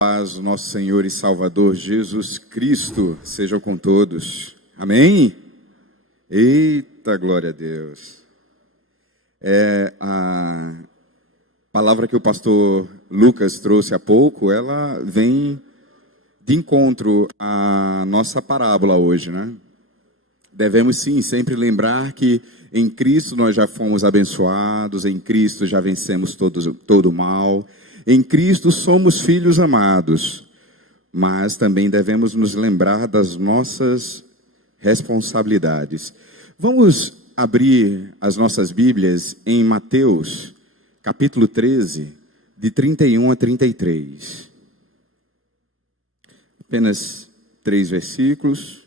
Paz do nosso Senhor e Salvador Jesus Cristo seja com todos. Amém? Eita, glória a Deus. A palavra que o pastor Lucas trouxe há pouco, ela vem de encontro à nossa parábola hoje, né? Devemos sim sempre lembrar que em Cristo nós já fomos abençoados, em Cristo já vencemos todo o mal. Em Cristo somos filhos amados, mas também devemos nos lembrar das nossas responsabilidades. Vamos abrir as nossas Bíblias em Mateus, capítulo 13, de 31 a 33. Apenas 3 versículos.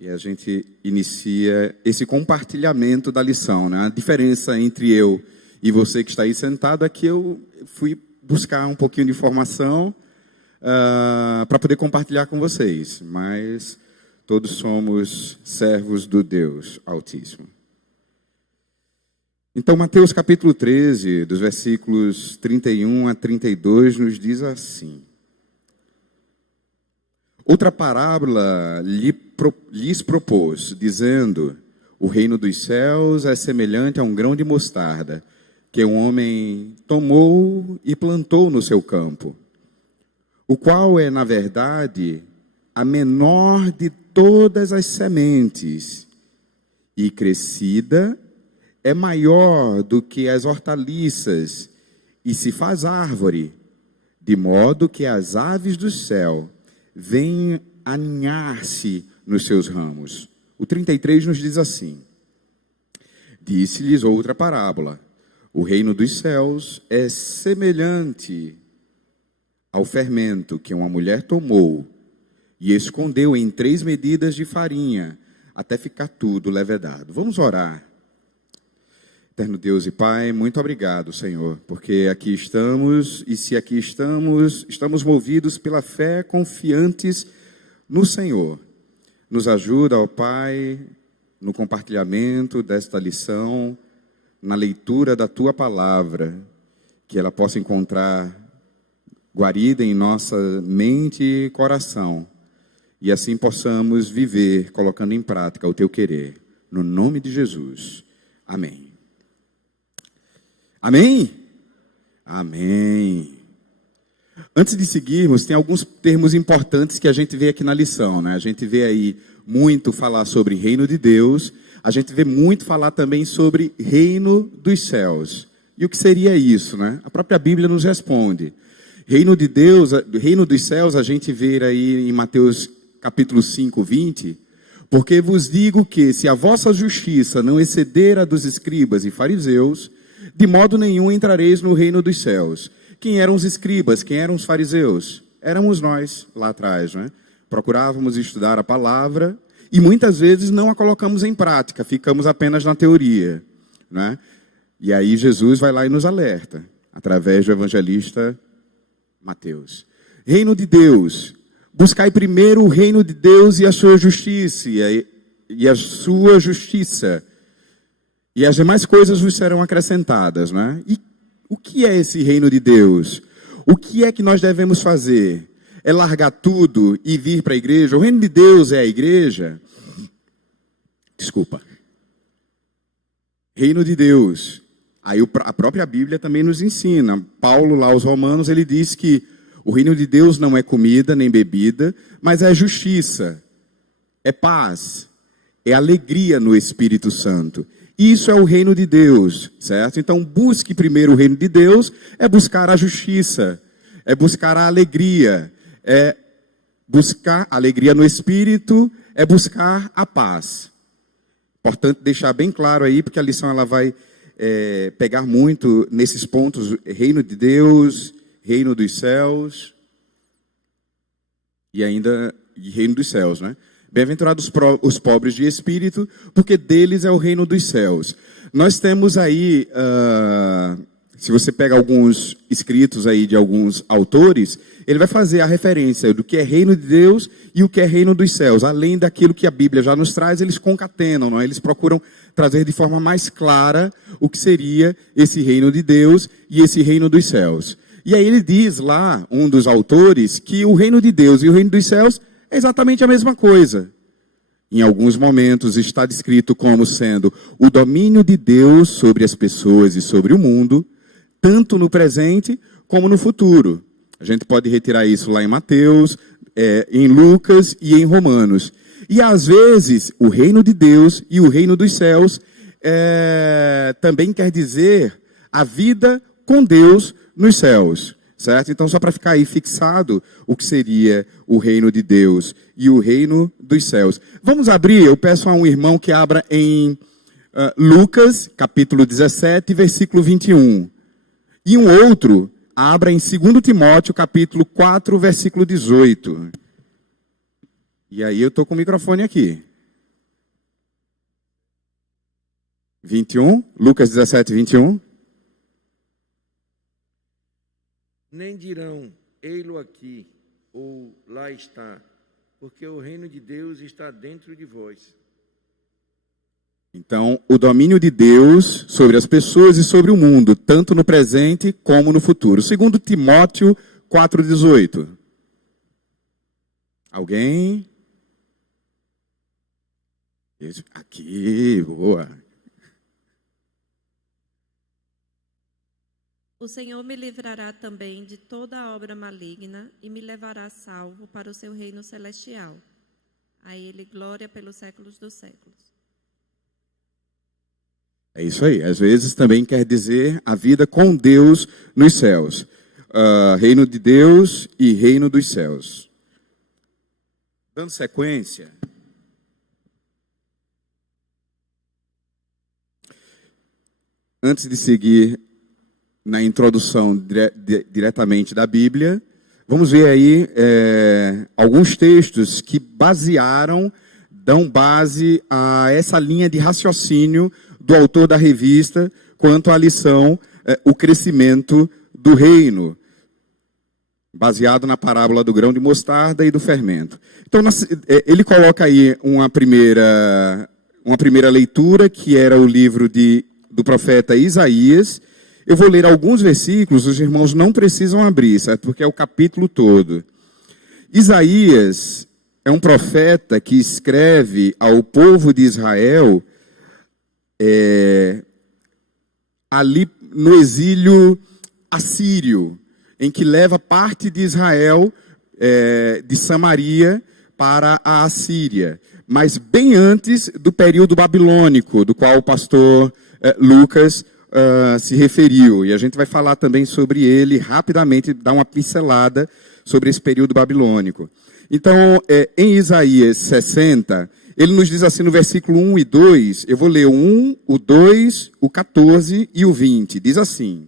E a gente inicia esse compartilhamento da lição, né? A diferença entre eu e você que está aí sentado, aqui eu fui buscar um pouquinho de informação para poder compartilhar com vocês. Mas todos somos servos do Deus Altíssimo. Então, Mateus capítulo 13, dos versículos 31 a 32, nos diz assim. Outra parábola lhes propôs, dizendo: o reino dos céus é semelhante a um grão de mostarda, que um homem tomou e plantou no seu campo, o qual é, na verdade, a menor de todas as sementes, e crescida é maior do que as hortaliças, e se faz árvore, de modo que as aves do céu vêm aninhar-se nos seus ramos. O 33 nos diz assim: disse-lhes outra parábola. O reino dos céus é semelhante ao fermento que uma mulher tomou e escondeu em 3 medidas de farinha, até ficar tudo levedado. Vamos orar. Eterno Deus e Pai, muito obrigado, Senhor, porque aqui estamos, e se aqui estamos movidos pela fé, confiantes no Senhor. Nos ajuda, ó Pai, no compartilhamento desta lição, na leitura da Tua Palavra, que ela possa encontrar guarida em nossa mente e coração, e assim possamos viver colocando em prática o Teu querer. No nome de Jesus. Amém. Amém? Amém. Antes de seguirmos, tem alguns termos importantes que a gente vê aqui na lição, né? A gente vê aí muito falar sobre reino de Deus, a gente vê muito falar também sobre reino dos céus. E o que seria isso, né? A própria Bíblia nos responde. Reino de Deus, reino dos céus, a gente vê aí em Mateus capítulo 5, 20. Porque vos digo que se a vossa justiça não exceder a dos escribas e fariseus, de modo nenhum entrareis no reino dos céus. Quem eram os escribas? Quem eram os fariseus? Éramos nós, lá atrás, né? Procurávamos estudar a palavra e muitas vezes não a colocamos em prática, ficamos apenas na teoria, né? E aí Jesus vai lá e nos alerta, através do evangelista Mateus. Reino de Deus. Buscai primeiro o reino de Deus e a sua justiça, e a sua justiça. E as demais coisas vos serão acrescentadas, né? E o que é esse reino de Deus? O que é que nós devemos fazer? É largar tudo e vir para a igreja? O reino de Deus é a igreja? Desculpa. Reino de Deus. Aí a própria Bíblia também nos ensina. Paulo, lá aos Romanos, ele diz que o reino de Deus não é comida nem bebida, mas é justiça, é paz, é alegria no Espírito Santo. Isso é o reino de Deus, certo? Então, busque primeiro o reino de Deus, é buscar a justiça, é buscar a alegria, é buscar a alegria no Espírito, é buscar a paz. Importante deixar bem claro aí, porque a lição ela vai pegar muito nesses pontos: reino de Deus, reino dos céus e ainda reino dos céus, né? Bem-aventurados os pobres de espírito, porque deles é o reino dos céus. Nós temos aí, se você pega alguns escritos aí de alguns autores, ele vai fazer a referência do que é reino de Deus e o que é reino dos céus. Além daquilo que a Bíblia já nos traz, eles concatenam, não é? Eles procuram trazer de forma mais clara o que seria esse reino de Deus e esse reino dos céus. E aí ele diz lá, um dos autores, que o reino de Deus e o reino dos céus é exatamente a mesma coisa. Em alguns momentos está descrito como sendo o domínio de Deus sobre as pessoas e sobre o mundo, tanto no presente como no futuro. A gente pode retirar isso lá em Mateus, em Lucas e em Romanos. E às vezes o reino de Deus e o reino dos céus também quer dizer a vida com Deus nos céus. Certo? Então, só para ficar aí fixado o que seria o reino de Deus e o reino dos céus. Vamos abrir, eu peço a um irmão que abra em Lucas, capítulo 17, versículo 21. E um outro, abra em 2 Timóteo, capítulo 4, versículo 18. E aí eu estou com o microfone aqui. 21, Lucas 17, 21. Nem dirão, ei-lo aqui, ou lá está, porque o reino de Deus está dentro de vós. Então, o domínio de Deus sobre as pessoas e sobre o mundo, tanto no presente como no futuro. 2 Timóteo 4,18. Alguém? Aqui, boa. O Senhor me livrará também de toda obra maligna e me levará salvo para o seu reino celestial. A ele glória pelos séculos dos séculos. É isso aí. Às vezes também quer dizer a vida com Deus nos céus. Reino de Deus e reino dos céus. Dando sequência. Antes de seguir na introdução diretamente da Bíblia, vamos ver aí alguns textos que dão base a essa linha de raciocínio do autor da revista quanto à lição, o crescimento do reino, baseado na parábola do grão de mostarda e do fermento. Então, ele coloca aí uma primeira leitura, que era o livro do profeta Isaías. Eu vou ler alguns versículos, os irmãos não precisam abrir, certo? Porque é o capítulo todo. Isaías é um profeta que escreve ao povo de Israel ali no exílio assírio, em que leva parte de Israel, de Samaria, para a Assíria. Mas bem antes do período babilônico, do qual o pastor Lucas se referiu, e a gente vai falar também sobre ele rapidamente, dar uma pincelada sobre esse período babilônico. Então, em Isaías 60, ele nos diz assim no versículo 1 e 2, eu vou ler o 1, o 2, o 14 e o 20, diz assim: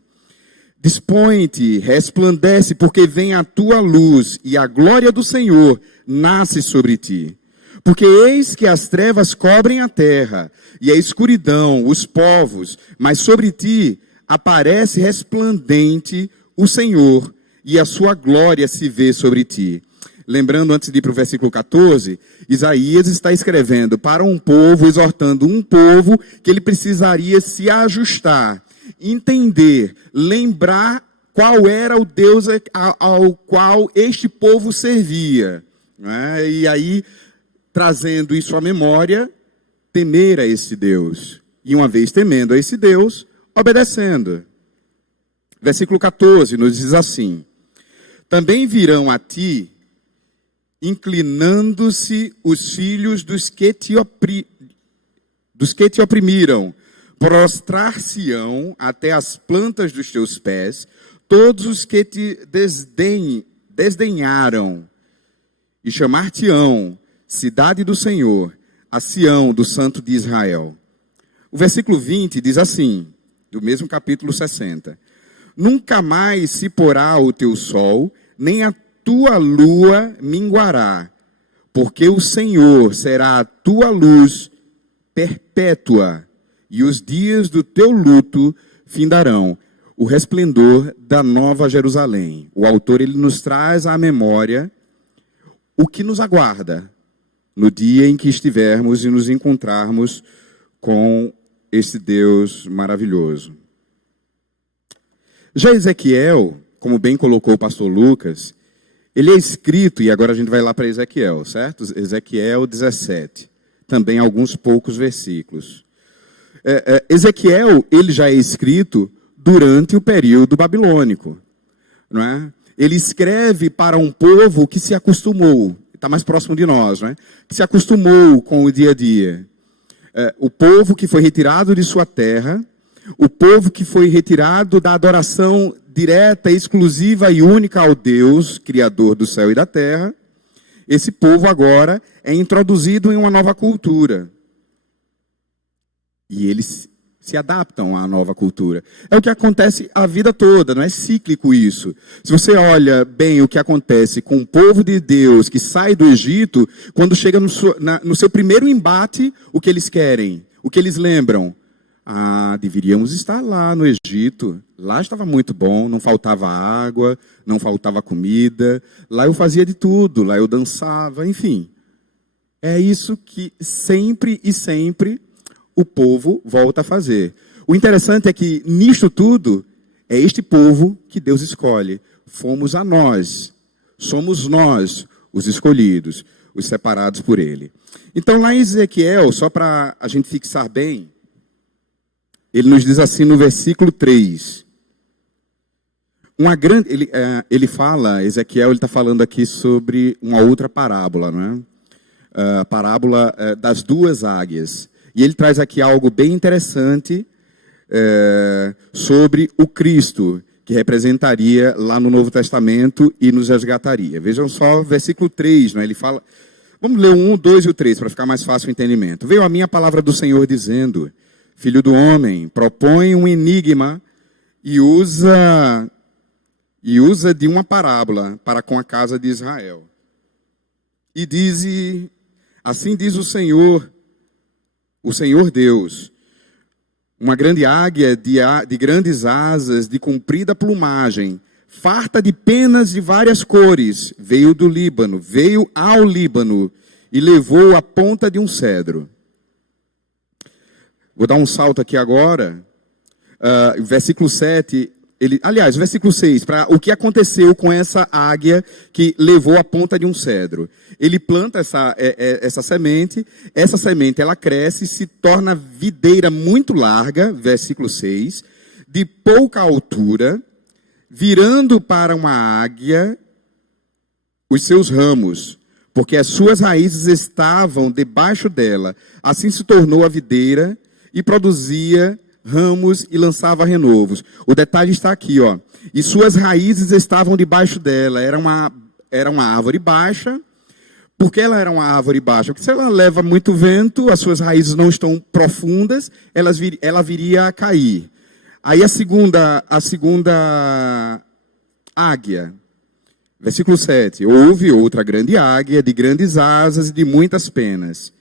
Dispõe-te, resplandece, porque vem a tua luz, e a glória do Senhor nasce sobre ti. Porque eis que as trevas cobrem a terra, e a escuridão, os povos, mas sobre ti aparece resplandente o Senhor, e a sua glória se vê sobre ti. Lembrando, antes de ir para o versículo 14, Isaías está escrevendo para um povo, exortando um povo que ele precisaria se ajustar, entender, lembrar qual era o Deus ao qual este povo servia. Né? E aí, trazendo isso à memória, temer a esse Deus. E uma vez temendo a esse Deus, obedecendo. Versículo 14 nos diz assim: Também virão a ti, inclinando-se os filhos dos que te oprimiram, prostrar-se-ão até as plantas dos teus pés, todos os que te desdenharam, e chamar-te-ão cidade do Senhor, a Sião do Santo de Israel. O versículo 20 diz assim, do mesmo capítulo 60. Nunca mais se porá o teu sol, nem a tua lua minguará, porque o Senhor será a tua luz perpétua, e os dias do teu luto findarão. O resplendor da nova Jerusalém. O autor, ele nos traz à memória o que nos aguarda no dia em que estivermos e nos encontrarmos com esse Deus maravilhoso. Já Ezequiel como bem colocou o pastor Lucas, ele é escrito, e agora a gente vai lá para Ezequiel, certo? Ezequiel 17, também alguns poucos versículos. Ezequiel, ele já é escrito durante o período babilônico, não é? Ele escreve para um povo que se acostumou, está mais próximo de nós, não é? Que se acostumou com o dia a dia. O povo que foi retirado de sua terra, o povo que foi retirado da adoração direta, exclusiva e única ao Deus, Criador do céu e da terra. Esse povo agora é introduzido em uma nova cultura. E eles se adaptam à nova cultura. É o que acontece a vida toda, não é cíclico isso. Se você olha bem o que acontece com o povo de Deus que sai do Egito, quando chega no seu primeiro embate, o que eles querem? O que eles lembram? Deveríamos estar lá no Egito. Lá estava muito bom, não faltava água, não faltava comida. Lá eu fazia de tudo, lá eu dançava, enfim. É isso que sempre e sempre o povo volta a fazer. O interessante é que, nisto tudo, é este povo que Deus escolhe. Fomos a nós. Somos nós os escolhidos, os separados por Ele. Então, lá em Ezequiel, só para a gente fixar bem, ele nos diz assim no versículo 3. Ezequiel está falando aqui sobre uma outra parábola, não é? A parábola das duas águias. E ele traz aqui algo bem interessante sobre o Cristo, que representaria lá no Novo Testamento e nos resgataria. Vejam só o versículo 3, não é? Ele fala... Vamos ler o 1, 2 e o 3, para ficar mais fácil o entendimento. Veio a minha palavra do Senhor dizendo... Filho do homem, propõe um enigma e usa de uma parábola para com a casa de Israel. E diz, assim diz o Senhor Deus, uma grande águia de grandes asas, de comprida plumagem, farta de penas de várias cores, veio ao Líbano e levou a ponta de um cedro. Vou dar um salto aqui agora, versículo 7, versículo 6, para o que aconteceu com essa águia que levou a ponta de um cedro. Ele planta essa semente ela cresce, se torna videira muito larga, versículo 6, de pouca altura, virando para uma águia os seus ramos, porque as suas raízes estavam debaixo dela. Assim se tornou a videira, e produzia ramos e lançava renovos. O detalhe está aqui, ó. E suas raízes estavam debaixo dela. Era uma árvore baixa. Por que ela era uma árvore baixa? Porque se ela leva muito vento, as suas raízes não estão profundas, ela viria a cair. Aí a segunda águia. Versículo 7. Houve outra grande águia, de grandes asas e de muitas penas.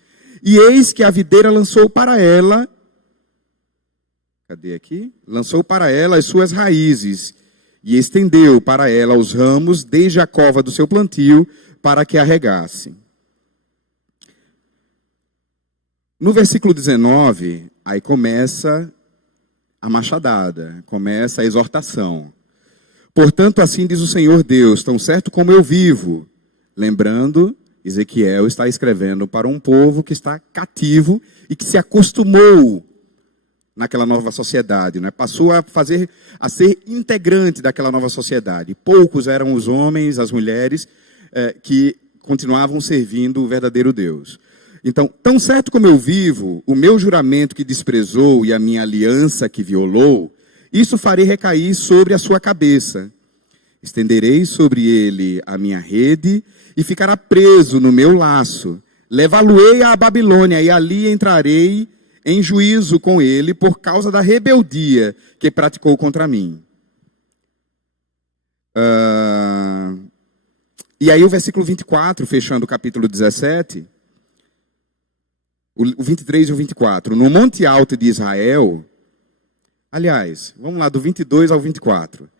E eis que a videira lançou para ela... Lançou para ela as suas raízes e estendeu para ela os ramos desde a cova do seu plantio para que a regasse. No versículo 19, aí começa a machadada, começa a exortação. Portanto, assim diz o Senhor Deus, tão certo como eu vivo. Lembrando, Ezequiel está escrevendo para um povo que está cativo e que se acostumou naquela nova sociedade, né? Passou a ser integrante daquela nova sociedade. Poucos eram os homens, as mulheres, que continuavam servindo o verdadeiro Deus. Então, tão certo como eu vivo, o meu juramento que desprezou e a minha aliança que violou, isso farei recair sobre a sua cabeça. Estenderei sobre ele a minha rede e ficará preso no meu laço. Levá-lo-ei à Babilônia e ali entrarei em juízo com ele por causa da rebeldia que praticou contra mim. E aí o versículo 24, fechando o capítulo 17, o 23 e o 24. No monte alto de Israel, aliás, vamos lá, do 22 ao 24.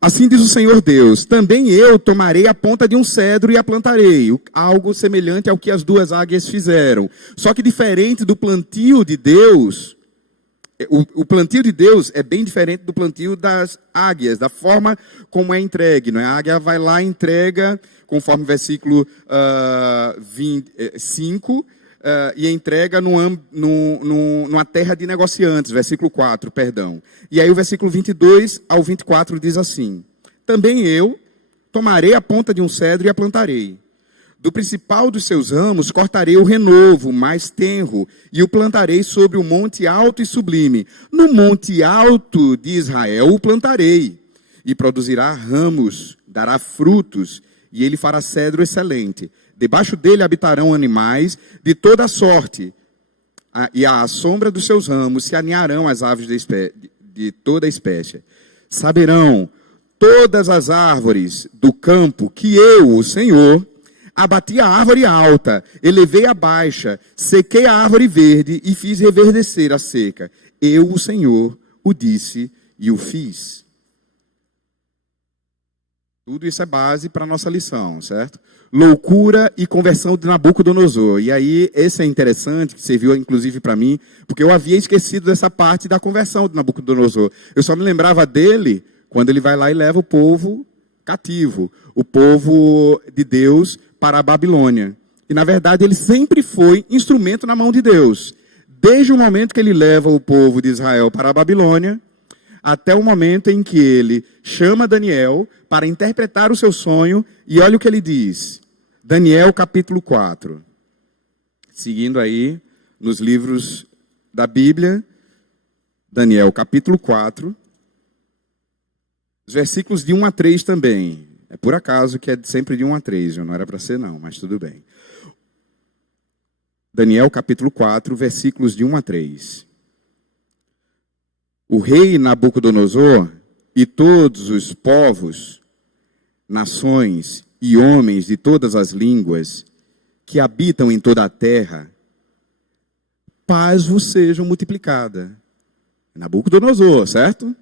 Assim diz o Senhor Deus, também eu tomarei a ponta de um cedro e a plantarei, algo semelhante ao que as duas águias fizeram. Só que diferente do plantio de Deus, O plantio de Deus é bem diferente do plantio das águias, da forma como é entregue. Não é? A águia vai lá e entrega, conforme o versículo 5, e entrega numa terra de negociantes, versículo 4, perdão. E aí o versículo 22 ao 24 diz assim: também eu tomarei a ponta de um cedro e a plantarei. Do principal dos seus ramos cortarei o renovo mais tenro e o plantarei sobre o monte alto e sublime. No monte alto de Israel o plantarei e produzirá ramos, dará frutos e ele fará cedro excelente. Debaixo dele habitarão animais de toda sorte e à sombra dos seus ramos se aninharão as aves de toda espécie. Saberão todas as árvores do campo que eu, o Senhor, abati a árvore alta, elevei a baixa, sequei a árvore verde e fiz reverdecer a seca. Eu, o Senhor, o disse e o fiz. Tudo isso é base para a nossa lição, certo? Loucura e conversão de Nabucodonosor. E aí, esse é interessante, que serviu inclusive para mim, porque eu havia esquecido dessa parte da conversão de Nabucodonosor. Eu só me lembrava dele quando ele vai lá e leva o povo cativo, o povo de Deus para a Babilônia. E, na verdade, ele sempre foi instrumento na mão de Deus. Desde o momento que ele leva o povo de Israel para a Babilônia, até o momento em que ele chama Daniel para interpretar o seu sonho. E olha o que ele diz. Daniel, capítulo 4. Seguindo aí nos livros da Bíblia. Daniel, capítulo 4. Os versículos de 1 a 3 também. É por acaso que é sempre de 1 a 3, não era para ser não, mas tudo bem. Daniel capítulo 4, versículos de 1 a 3. O rei Nabucodonosor e todos os povos, nações e homens de todas as línguas que habitam em toda a terra, paz vos sejam multiplicada. Nabucodonosor, certo?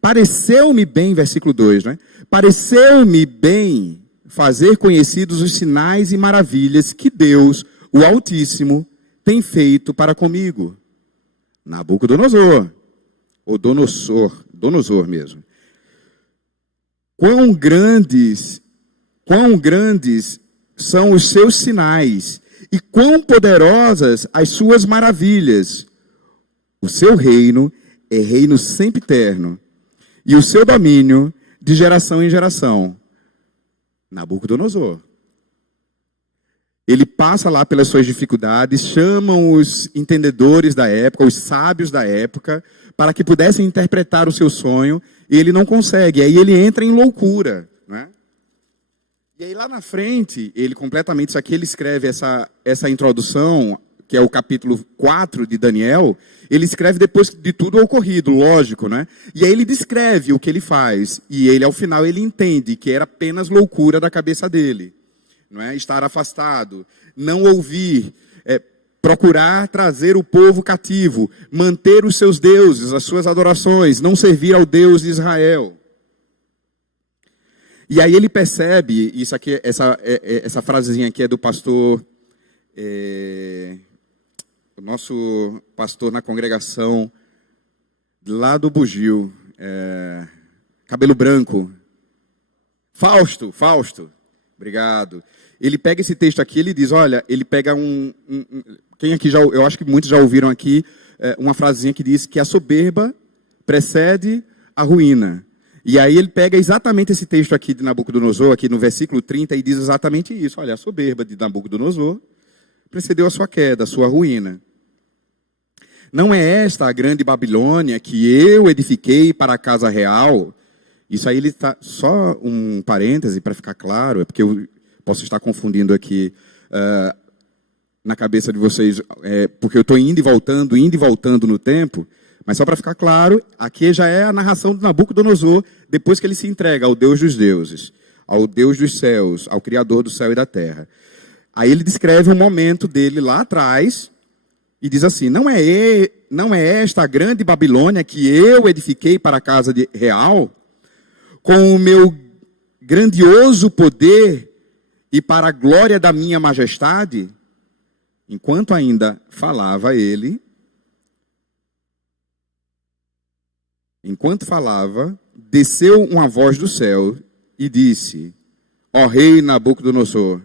Pareceu-me bem, versículo 2, né? Pareceu-me bem fazer conhecidos os sinais e maravilhas que Deus, o Altíssimo, tem feito para comigo. Nabucodonosor, ou Donosor mesmo. Quão grandes são os seus sinais e quão poderosas as suas maravilhas. O seu reino é reino sempiterno, e o seu domínio de geração em geração. Nabucodonosor. Ele passa lá pelas suas dificuldades, chamam os entendedores da época, os sábios da época, para que pudessem interpretar o seu sonho, e ele não consegue. Aí ele entra em loucura, né? E aí lá na frente, ele completamente, isso aqui ele escreve essa introdução, que é o capítulo 4 de Daniel, ele escreve depois de tudo ocorrido, lógico, né? E aí ele descreve o que ele faz, e ele, ao final, ele entende que era apenas loucura da cabeça dele, não é? Estar afastado, não ouvir, procurar trazer o povo cativo, manter os seus deuses, as suas adorações, não servir ao Deus de Israel. E aí ele percebe, isso aqui, essa frasezinha aqui é do pastor... o nosso pastor na congregação lá do Bugio, cabelo branco, Fausto, obrigado. Ele pega esse texto aqui, ele diz, olha, ele pega quem aqui já, eu acho que muitos já ouviram aqui, uma frasezinha que diz que a soberba precede a ruína. E aí ele pega exatamente esse texto aqui de Nabucodonosor, aqui no versículo 30, e diz exatamente isso, olha, a soberba de Nabucodonosor precedeu a sua queda, a sua ruína. Não é esta a grande Babilônia que eu edifiquei para a casa real? Isso aí ele está, só um parêntese para ficar claro, é porque eu posso estar confundindo aqui na cabeça de vocês, porque eu estou indo e voltando no tempo, mas só para ficar claro, aqui já é a narração de Nabucodonosor, depois que ele se entrega ao Deus dos deuses, ao Deus dos céus, ao Criador do céu e da terra. Aí ele descreve um momento dele lá atrás e diz assim, não é esta a grande Babilônia que eu edifiquei para a casa real, com o meu grandioso poder e para a glória da minha majestade? Enquanto ainda falava ele, desceu uma voz do céu e disse: Ó rei Nabucodonosor,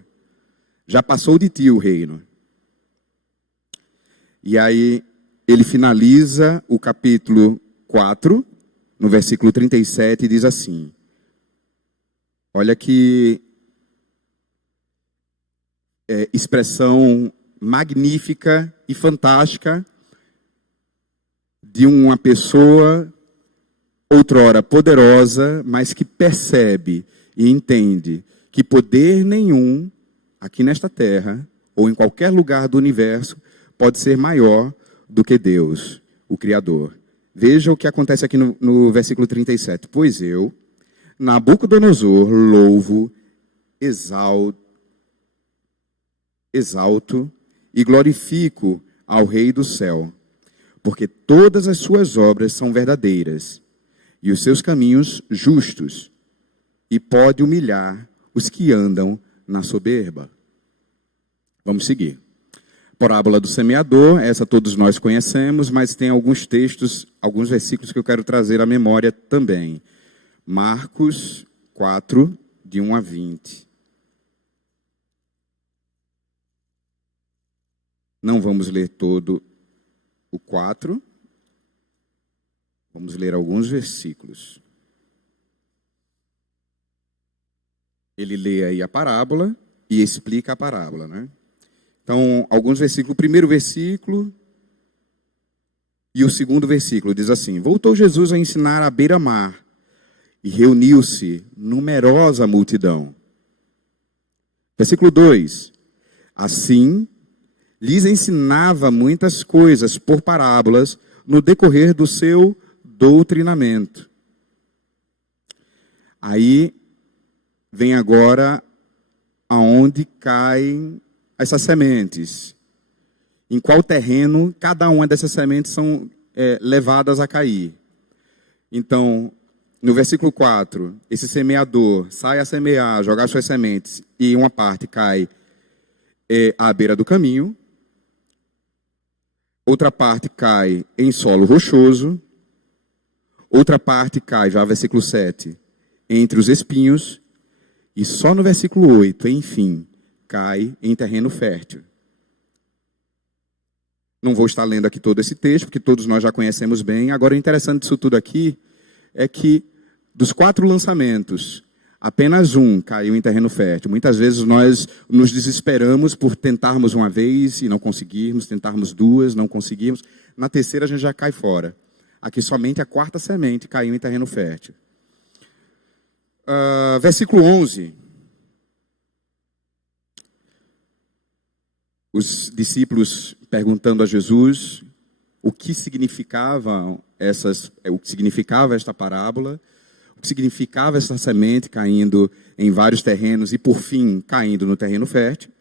já passou de ti o reino. E aí ele finaliza o capítulo 4, no versículo 37, e diz assim: olha que expressão magnífica e fantástica de uma pessoa outrora poderosa, mas que percebe e entende que poder nenhum aqui nesta terra ou em qualquer lugar do universo pode ser maior do que Deus, o Criador. Veja o que acontece aqui no versículo 37. Pois eu, Nabucodonosor, louvo, exalto e glorifico ao Rei do céu, porque todas as suas obras são verdadeiras e os seus caminhos justos, e pode humilhar os que andam na soberba. Vamos seguir. Parábola do semeador, essa todos nós conhecemos, mas tem alguns textos, alguns versículos que eu quero trazer à memória também. Marcos 4, de 1 a 20. Não vamos ler todo o 4. Vamos ler alguns versículos. Ele lê aí a parábola e explica a parábola, né? Então, alguns versículos. O primeiro versículo e o segundo versículo diz assim: voltou Jesus a ensinar à beira-mar e reuniu-se numerosa multidão. Versículo 2: assim, lhes ensinava muitas coisas por parábolas no decorrer do seu doutrinamento. Aí vem agora aonde caem essas sementes. Em qual terreno cada uma dessas sementes são levadas a cair. Então, no versículo 4, esse semeador sai a semear, jogar suas sementes, e uma parte cai à beira do caminho, outra parte cai em solo rochoso, outra parte cai, já versículo 7, entre os espinhos, e só no versículo 8, enfim, cai em terreno fértil. Não vou estar lendo aqui todo esse texto, porque todos nós já conhecemos bem. Agora, o interessante disso tudo aqui é que, dos 4 lançamentos, apenas um caiu em terreno fértil. Muitas vezes nós nos desesperamos por tentarmos uma vez e não conseguirmos, tentarmos 2, não conseguirmos. Na terceira a gente já cai fora. Aqui somente a 4ª semente caiu em terreno fértil. Versículo 11. Os discípulos perguntando a Jesus o que significava esta parábola, o que significava essa semente caindo em vários terrenos e, por fim, caindo no terreno fértil.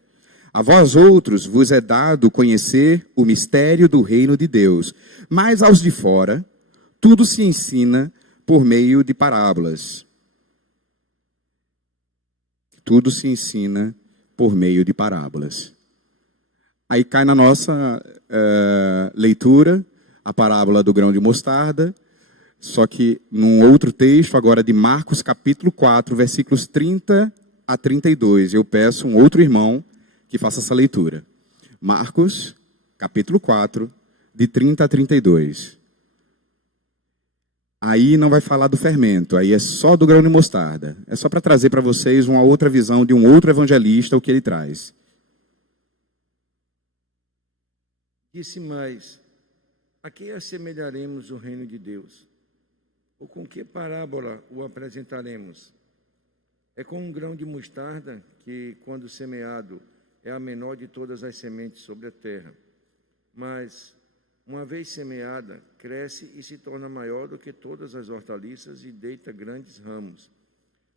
A vós outros vos é dado conhecer o mistério do reino de Deus, mas aos de fora tudo se ensina por meio de parábolas. Tudo se ensina por meio de parábolas. Aí cai na nossa leitura a parábola do grão de mostarda, só que num outro texto, agora de Marcos capítulo 4, versículos 30 a 32. Eu peço um outro irmão que faça essa leitura. Marcos capítulo 4, de 30 a 32. Aí não vai falar do fermento, aí é só do grão de mostarda. É só para trazer para vocês uma outra visão de um outro evangelista, o que ele traz. Disse mais: a que assemelharemos o reino de Deus? Ou com que parábola o apresentaremos? É com um grão de mostarda que, quando semeado, é a menor de todas as sementes sobre a terra. Mas, uma vez semeada, cresce e se torna maior do que todas as hortaliças e deita grandes ramos,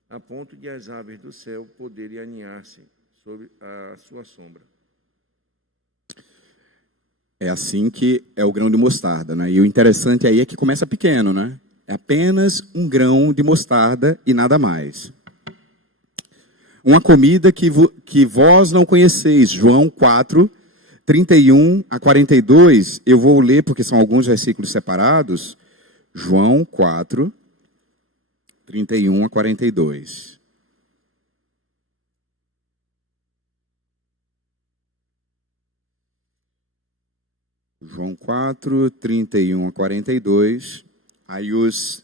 a ponto de as aves do céu poderem aninhar-se sob a sua sombra. É assim que é o grão de mostarda, né? E o interessante aí é que começa pequeno, né? É apenas um grão de mostarda e nada mais. Uma comida que vós não conheceis. João 4, 31 a 42, eu vou ler porque são alguns versículos separados. João 4, 31 a 42. João 4, 31 a 42. Aí os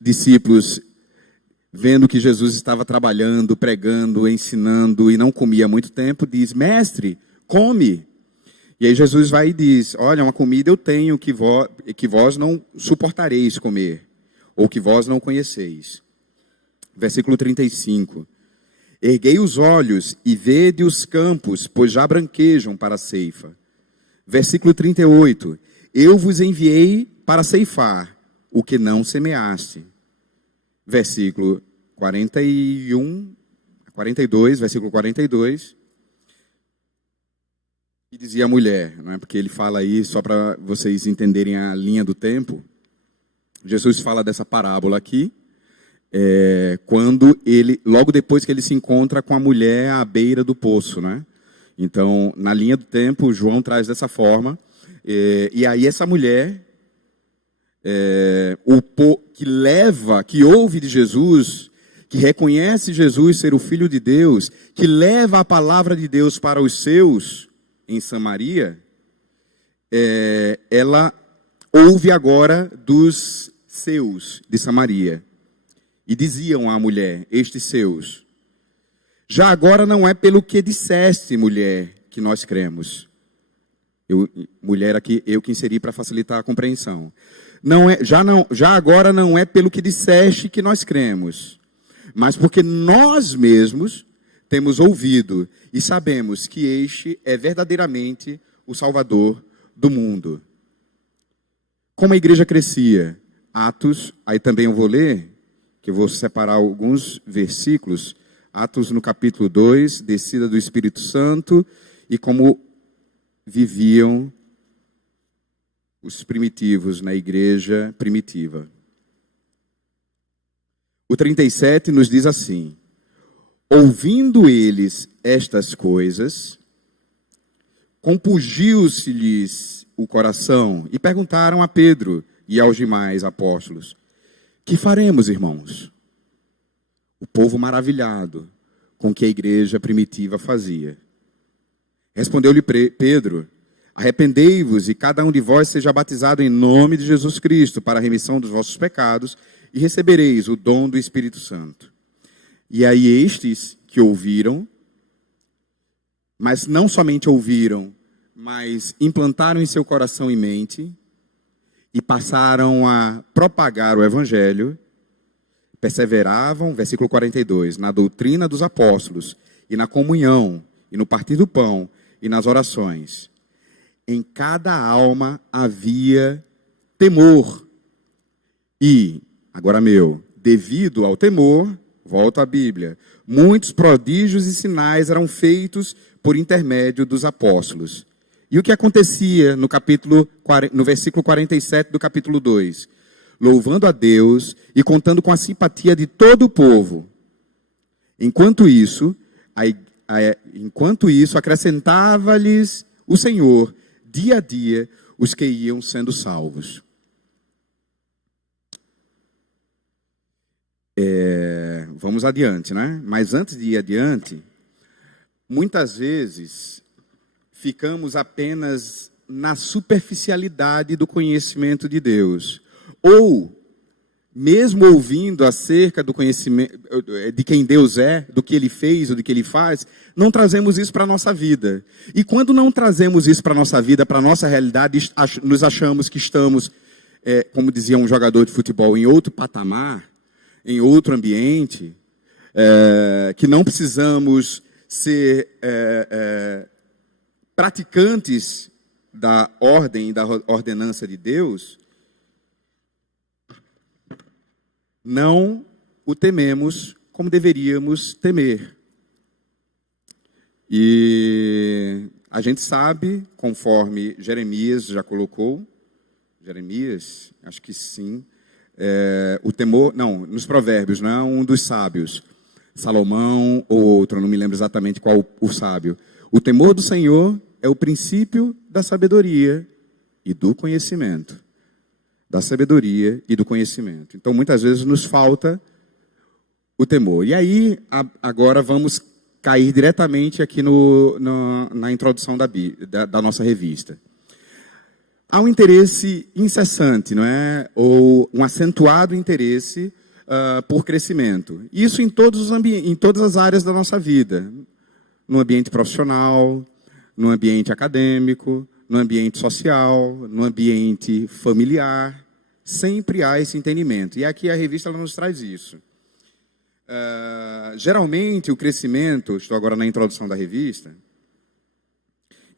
discípulos, vendo que Jesus estava trabalhando, pregando, ensinando e não comia há muito tempo, diz: Mestre, come. E aí Jesus vai e diz: olha, uma comida eu tenho que vós não suportareis comer, ou que vós não conheceis. Versículo 35. Erguei os olhos e vede os campos, pois já branquejam para a ceifa. Versículo 38. Eu vos enviei para ceifar o que não semeaste. Versículo 42, versículo 42. E dizia a mulher, não é? Porque ele fala aí, só para vocês entenderem a linha do tempo. Jesus fala dessa parábola aqui, quando ele, logo depois que ele se encontra com a mulher à beira do poço, né? Então, na linha do tempo, João traz dessa forma. E aí essa mulher, que ouve de Jesus, que reconhece Jesus ser o Filho de Deus, que leva a palavra de Deus para os seus em Samaria, ela ouve agora dos seus de Samaria. E diziam à mulher, estes seus: já agora não é pelo que disseste, mulher, que nós cremos. Mulher aqui, eu que inseri para facilitar a compreensão. Já agora não é pelo que disseste que nós cremos, mas porque nós mesmos temos ouvido e sabemos que este é verdadeiramente o Salvador do mundo. Como a igreja crescia, Atos, aí também eu vou ler, que eu vou separar alguns versículos, Atos no capítulo 2, descida do Espírito Santo, e como viviam os primitivos na igreja primitiva. O 37 nos diz assim: ouvindo eles estas coisas, compungiu-se-lhes o coração e perguntaram a Pedro e aos demais apóstolos: que faremos, irmãos? O povo maravilhado com o que a igreja primitiva fazia. Respondeu-lhe Pedro: arrependei-vos e cada um de vós seja batizado em nome de Jesus Cristo para a remissão dos vossos pecados e recebereis o dom do Espírito Santo. E aí estes que ouviram, mas não somente ouviram, mas implantaram em seu coração e mente e passaram a propagar o Evangelho, perseveravam, versículo 42, na doutrina dos apóstolos e na comunhão e no partir do pão e nas orações. Em cada alma havia temor e, agora devido ao temor, volto à Bíblia, muitos prodígios e sinais eram feitos por intermédio dos apóstolos. E o que acontecia no versículo 47 do capítulo 2? Louvando a Deus e contando com a simpatia de todo o povo. Enquanto isso, acrescentava-lhes o Senhor, dia a dia, os que iam sendo salvos. Vamos adiante, né? Mas antes de ir adiante, muitas vezes ficamos apenas na superficialidade do conhecimento de Deus. Ou, mesmo ouvindo acerca do conhecimento de quem Deus é, do que Ele fez ou do que Ele faz, não trazemos isso para a nossa vida. E quando não trazemos isso para a nossa vida, para a nossa realidade, nos achamos que estamos, como dizia um jogador de futebol, em outro patamar, em outro ambiente, que não precisamos ser praticantes da ordem e da ordenança de Deus, não o tememos como deveríamos temer. E a gente sabe, conforme Jeremias já colocou, Jeremias, acho que sim, o temor, não, nos provérbios, não é um dos sábios, Salomão ou outro, não me lembro exatamente qual o sábio. O temor do Senhor é o princípio da sabedoria e do conhecimento. Da sabedoria e do conhecimento. Então, muitas vezes nos falta o temor. E aí, agora vamos cair diretamente aqui na introdução da nossa revista. Há um interesse incessante, não é? Ou um acentuado interesse por crescimento. Isso em todas as áreas da nossa vida. No ambiente profissional, no ambiente acadêmico, no ambiente social, no ambiente familiar. Sempre há esse entendimento. E aqui a revista ela nos traz isso. Geralmente, o crescimento, estou agora na introdução da revista,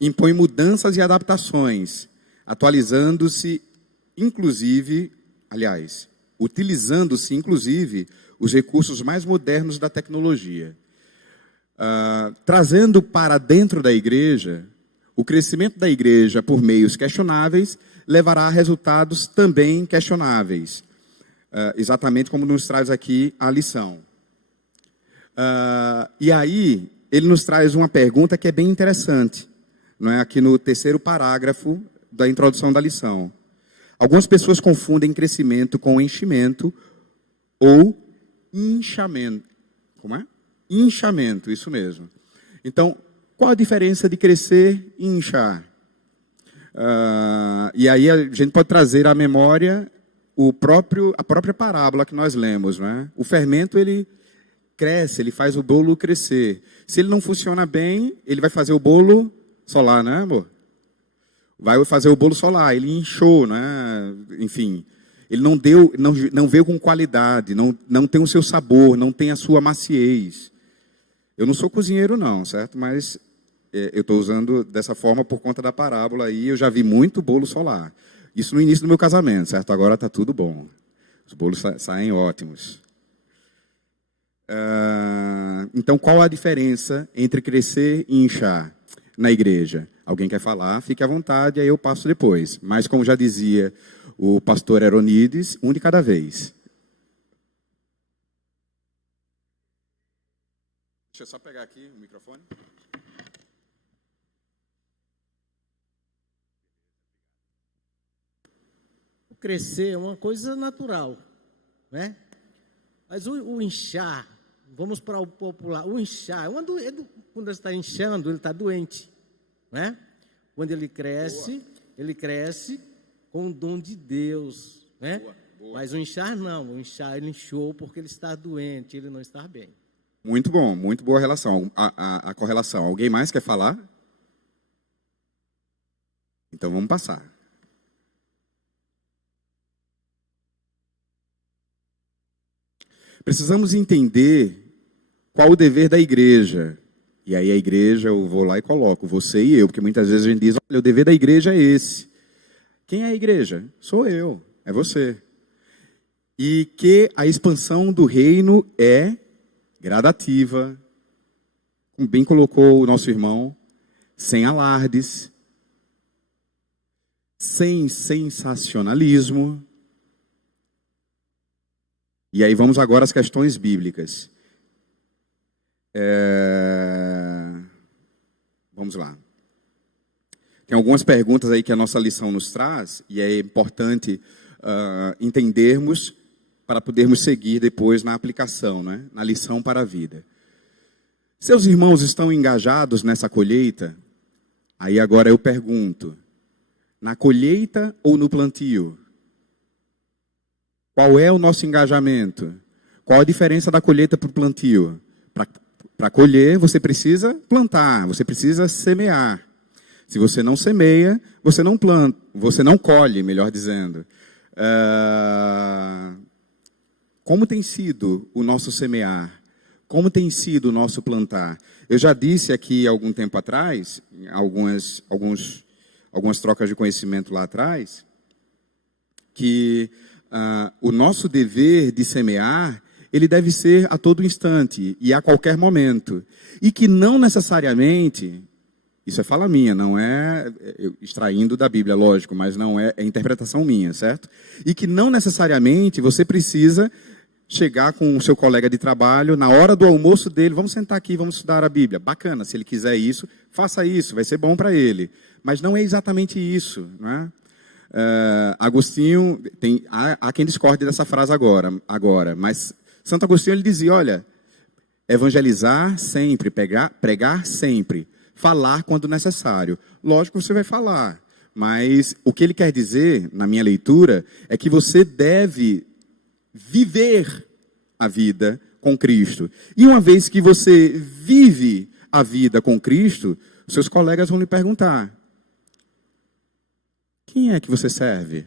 impõe mudanças e adaptações, atualizando-se, inclusive, utilizando-se, inclusive, os recursos mais modernos da tecnologia. Trazendo para dentro da igreja, o crescimento da igreja por meios questionáveis levará a resultados também questionáveis, exatamente como nos traz aqui a lição. E aí, ele nos traz uma pergunta que é bem interessante, não é? Aqui no terceiro parágrafo da introdução da lição. Algumas pessoas confundem crescimento com enchimento ou inchamento. Como é? Inchamento, isso mesmo. Então, qual a diferença de crescer e inchar? E aí a gente pode trazer à memória a própria parábola que nós lemos, não é? O fermento, ele cresce, ele faz o bolo crescer. Se ele não funciona bem, ele vai fazer o bolo solar, né, amor? Vai fazer o bolo solar, ele inchou, né? Enfim, ele não veio com qualidade, não tem o seu sabor, não tem a sua maciez. Eu não sou cozinheiro não, certo? Mas eu estou usando dessa forma por conta da parábola aí, eu já vi muito bolo solar. Isso no início do meu casamento, certo? Agora está tudo bom. Os bolos saem ótimos. Então, qual a diferença entre crescer e inchar na igreja? Alguém quer falar? Fique à vontade, aí eu passo depois. Mas, como já dizia o pastor Eronides, um de cada vez. Deixa eu só pegar aqui o microfone. Crescer é uma coisa natural, né? Mas o inchar, vamos para o popular, o inchar, quando ele está inchando, ele está doente, né? Quando ele cresce com o dom de Deus, né? Boa. Mas o inchar não, o inchar ele inchou porque ele está doente, ele não está bem. Muito bom, muito boa relação, a correlação. Alguém mais quer falar? Então vamos passar. Precisamos entender qual o dever da igreja. E aí a igreja, eu vou lá e coloco, você e eu, porque muitas vezes a gente diz, olha, o dever da igreja é esse. Quem é a igreja? Sou eu, é você. E que a expansão do reino é gradativa, como bem colocou o nosso irmão, sem alardes, sem sensacionalismo. E aí vamos agora às questões bíblicas. Vamos lá. Tem algumas perguntas aí que a nossa lição nos traz, e é importante entendermos para podermos seguir depois na aplicação, né? Na lição para a vida. Seus irmãos estão engajados nessa colheita? Aí agora eu pergunto, na colheita ou no plantio? Qual é o nosso engajamento? Qual a diferença da colheita para o plantio? Para colher, você precisa plantar, você precisa semear. Se você não semeia, você não planta, você não colhe, melhor dizendo. Como tem sido o nosso semear? Como tem sido o nosso plantar? Eu já disse aqui algum tempo atrás, algumas trocas de conhecimento lá atrás, que o nosso dever de semear, ele deve ser a todo instante e a qualquer momento. E que não necessariamente, isso é fala minha, não é extraindo da Bíblia, lógico, mas não é interpretação minha, certo? E que não necessariamente você precisa chegar com o seu colega de trabalho, na hora do almoço dele, vamos sentar aqui, vamos estudar a Bíblia. Bacana, se ele quiser isso, faça isso, vai ser bom para ele. Mas não é exatamente isso, não é? Agostinho, há quem discorde dessa frase agora, mas Santo Agostinho ele dizia, olha, evangelizar sempre, pregar sempre, falar quando necessário. Lógico que você vai falar, mas o que ele quer dizer, na minha leitura, é que você deve viver a vida com Cristo. E uma vez que você vive a vida com Cristo, seus colegas vão lhe perguntar, quem é que você serve?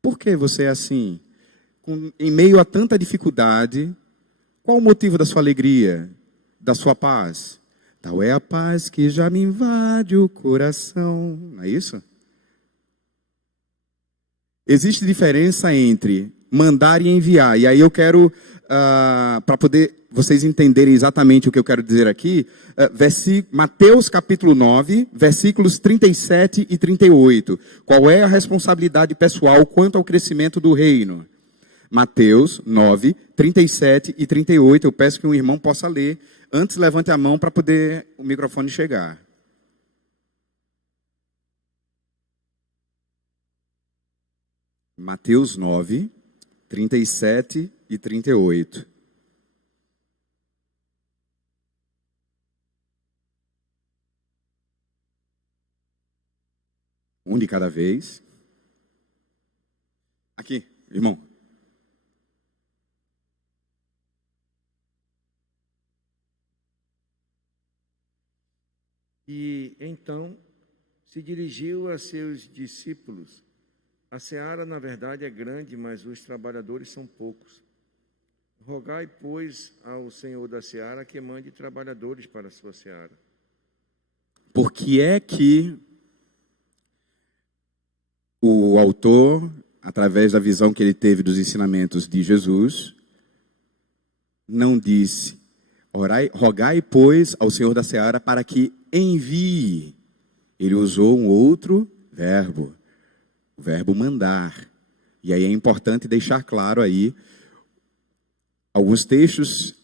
Por que você é assim? Em meio a tanta dificuldade, qual o motivo da sua alegria, da sua paz? Tal é a paz que já me invade o coração. Não é isso? Existe diferença entre mandar e enviar. E aí eu quero, para poder vocês entenderem exatamente o que eu quero dizer aqui, Mateus capítulo 9, versículos 37 e 38. Qual é a responsabilidade pessoal quanto ao crescimento do reino? Mateus 9, 37 e 38. Eu peço que um irmão possa ler. Antes, levante a mão para poder o microfone chegar. Mateus 9, 37 e 38. Um de cada vez. Aqui, irmão. E então se dirigiu a seus discípulos. A seara, na verdade, é grande, mas os trabalhadores são poucos. Rogai, pois, ao Senhor da seara que mande trabalhadores para a sua seara. Por que é que o autor, através da visão que ele teve dos ensinamentos de Jesus, não disse, rogai, pois, ao Senhor da seara para que envie? Ele usou um outro verbo, o verbo mandar. E aí é importante deixar claro aí alguns textos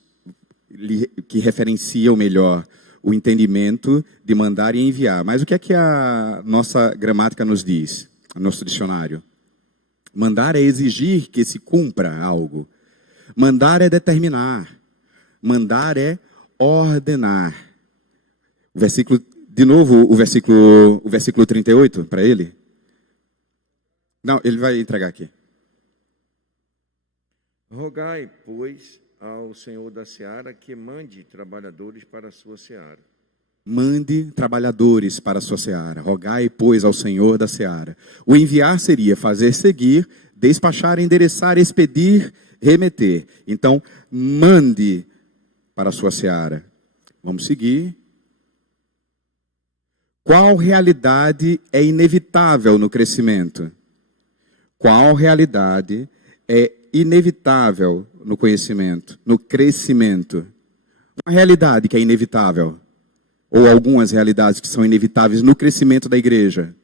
que referenciam melhor o entendimento de mandar e enviar. Mas o que é que a nossa gramática nos diz? Nosso dicionário. Mandar é exigir que se cumpra algo. Mandar é determinar. Mandar é ordenar. O versículo, de novo, o versículo 38 para ele. Não, ele vai entregar aqui. Rogai, pois, ao Senhor da seara que mande trabalhadores para a sua seara. Mande trabalhadores para a sua seara. Rogai, pois, ao Senhor da seara. O enviar seria fazer seguir, despachar, endereçar, expedir, remeter. Então, mande para a sua seara. Vamos seguir. Qual realidade é inevitável no crescimento? Qual realidade é inevitável no conhecimento, no crescimento? Uma realidade que é inevitável. Ou algumas realidades que são inevitáveis no crescimento da igreja.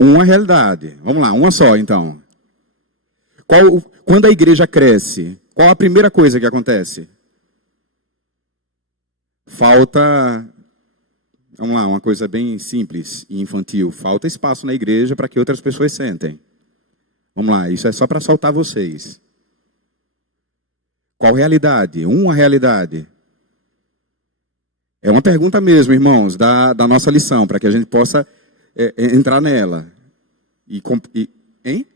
Uma realidade. Vamos lá, uma só então. Quando a igreja cresce, qual a primeira coisa que acontece? Falta, vamos lá, uma coisa bem simples e infantil. Falta espaço na igreja para que outras pessoas sentem. Vamos lá, isso é só para soltar vocês. Qual realidade? Uma realidade. É uma pergunta mesmo, irmãos, da nossa lição, para que a gente possa entrar nela. Hein?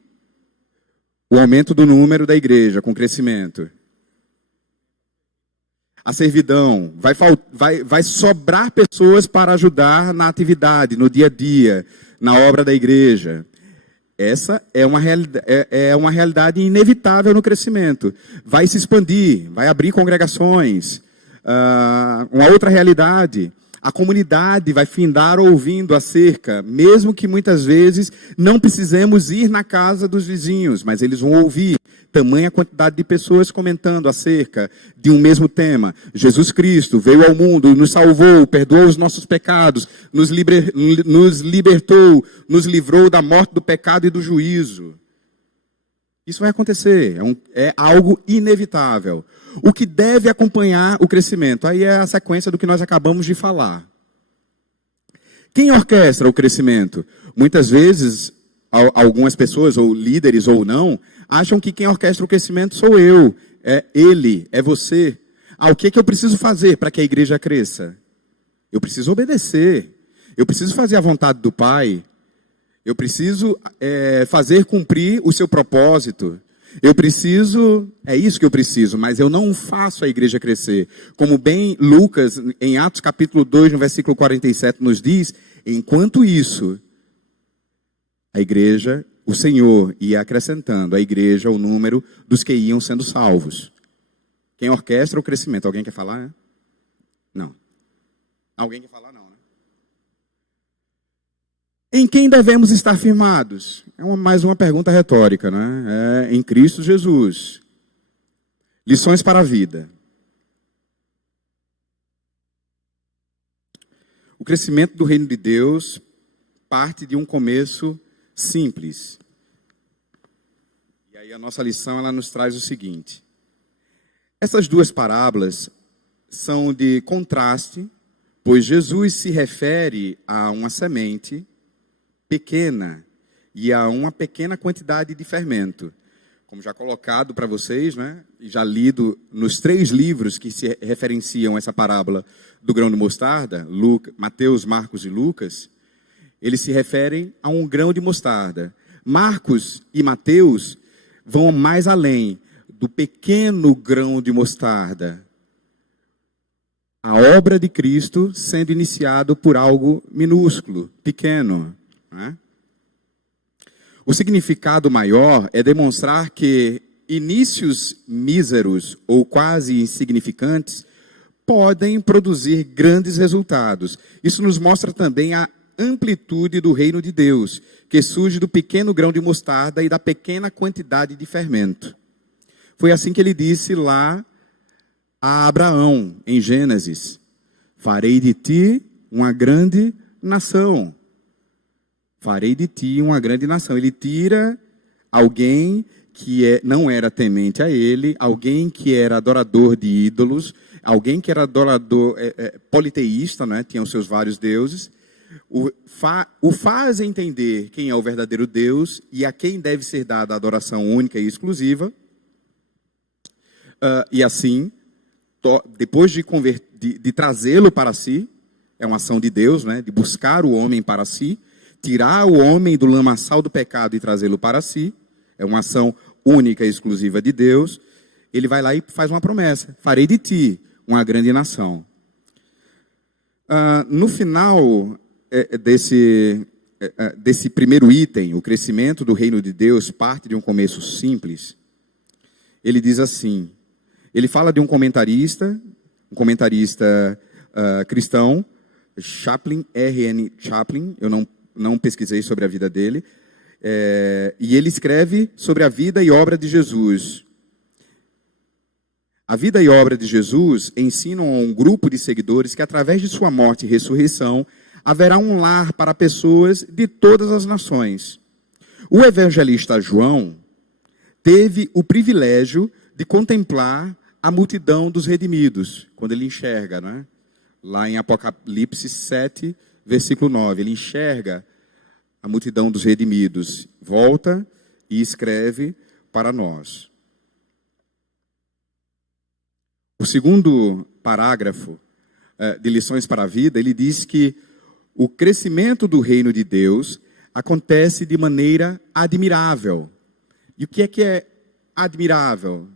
O aumento do número da igreja com crescimento. A servidão. Vai sobrar pessoas para ajudar na atividade, no dia a dia, na obra da igreja. Essa é uma realidade inevitável no crescimento. Vai se expandir, vai abrir congregações. Uma outra realidade, a comunidade vai findar ouvindo acerca, mesmo que muitas vezes não precisemos ir na casa dos vizinhos, mas eles vão ouvir. Tamanha quantidade de pessoas comentando acerca de um mesmo tema. Jesus Cristo veio ao mundo, nos salvou, perdoou os nossos pecados, nos libertou, nos livrou da morte, do pecado e do juízo. Isso vai acontecer, é algo inevitável. O que deve acompanhar o crescimento? Aí é a sequência do que nós acabamos de falar. Quem orquestra o crescimento? Muitas vezes, algumas pessoas, ou líderes ou não, acham que quem orquestra o crescimento sou eu, é ele, é você. O que eu preciso fazer para que a igreja cresça? Eu preciso obedecer, eu preciso fazer a vontade do Pai, eu preciso fazer cumprir o seu propósito. É isso que eu preciso, mas eu não faço a igreja crescer. Como bem Lucas, em Atos capítulo 2, no versículo 47, nos diz, enquanto isso, a igreja, o Senhor ia acrescentando à igreja o número dos que iam sendo salvos. Quem orquestra o crescimento? Alguém quer falar? Não. Alguém quer falar? Não, né? Em quem devemos estar firmados? Mais uma pergunta retórica, né? Em Cristo Jesus. Lições para a vida. O crescimento do reino de Deus parte de um começo simples. E aí a nossa lição, ela nos traz o seguinte. Essas duas parábolas são de contraste, pois Jesus se refere a uma semente pequena e a uma pequena quantidade de fermento. Como já colocado para vocês, né, e já lido nos 3 livros que se referenciam essa parábola do grão de mostarda, Mateus, Marcos e Lucas, eles se referem a um grão de mostarda. Marcos e Mateus vão mais além do pequeno grão de mostarda. A obra de Cristo sendo iniciado por algo minúsculo, pequeno, né? O significado maior é demonstrar que inícios míseros ou quase insignificantes podem produzir grandes resultados. Isso nos mostra também a amplitude do reino de Deus, que surge do pequeno grão de mostarda e da pequena quantidade de fermento. Foi assim que ele disse lá a Abraão, em Gênesis: farei de ti uma grande nação. Farei de ti uma grande nação. Ele tira alguém que não era temente a ele, alguém que era adorador de ídolos, alguém que era adorador politeísta, né? Tinha os seus vários deuses, o faz entender quem é o verdadeiro Deus e a quem deve ser dada a adoração única e exclusiva. E assim, depois de trazê-lo para si, é uma ação de Deus, né? De buscar o homem para si, tirar o homem do lamaçal do pecado e trazê-lo para si, é uma ação única e exclusiva de Deus. Ele vai lá e faz uma promessa: farei de ti uma grande nação. No final desse primeiro item, o crescimento do reino de Deus parte de um começo simples. Ele diz assim, ele fala de um comentarista cristão, Chaplin, R.N. Chaplin, eu não pesquisei sobre a vida dele, e ele escreve sobre a vida e obra de Jesus. A vida e obra de Jesus ensinam a um grupo de seguidores que, através de sua morte e ressurreição, haverá um lar para pessoas de todas as nações. O evangelista João teve o privilégio de contemplar a multidão dos redimidos, quando ele enxerga, não é? Lá em Apocalipse 7, versículo 9, ele enxerga a multidão dos redimidos, volta e escreve para nós. O segundo parágrafo de Lições para a Vida, ele diz que o crescimento do reino de Deus acontece de maneira admirável. E o que é admirável?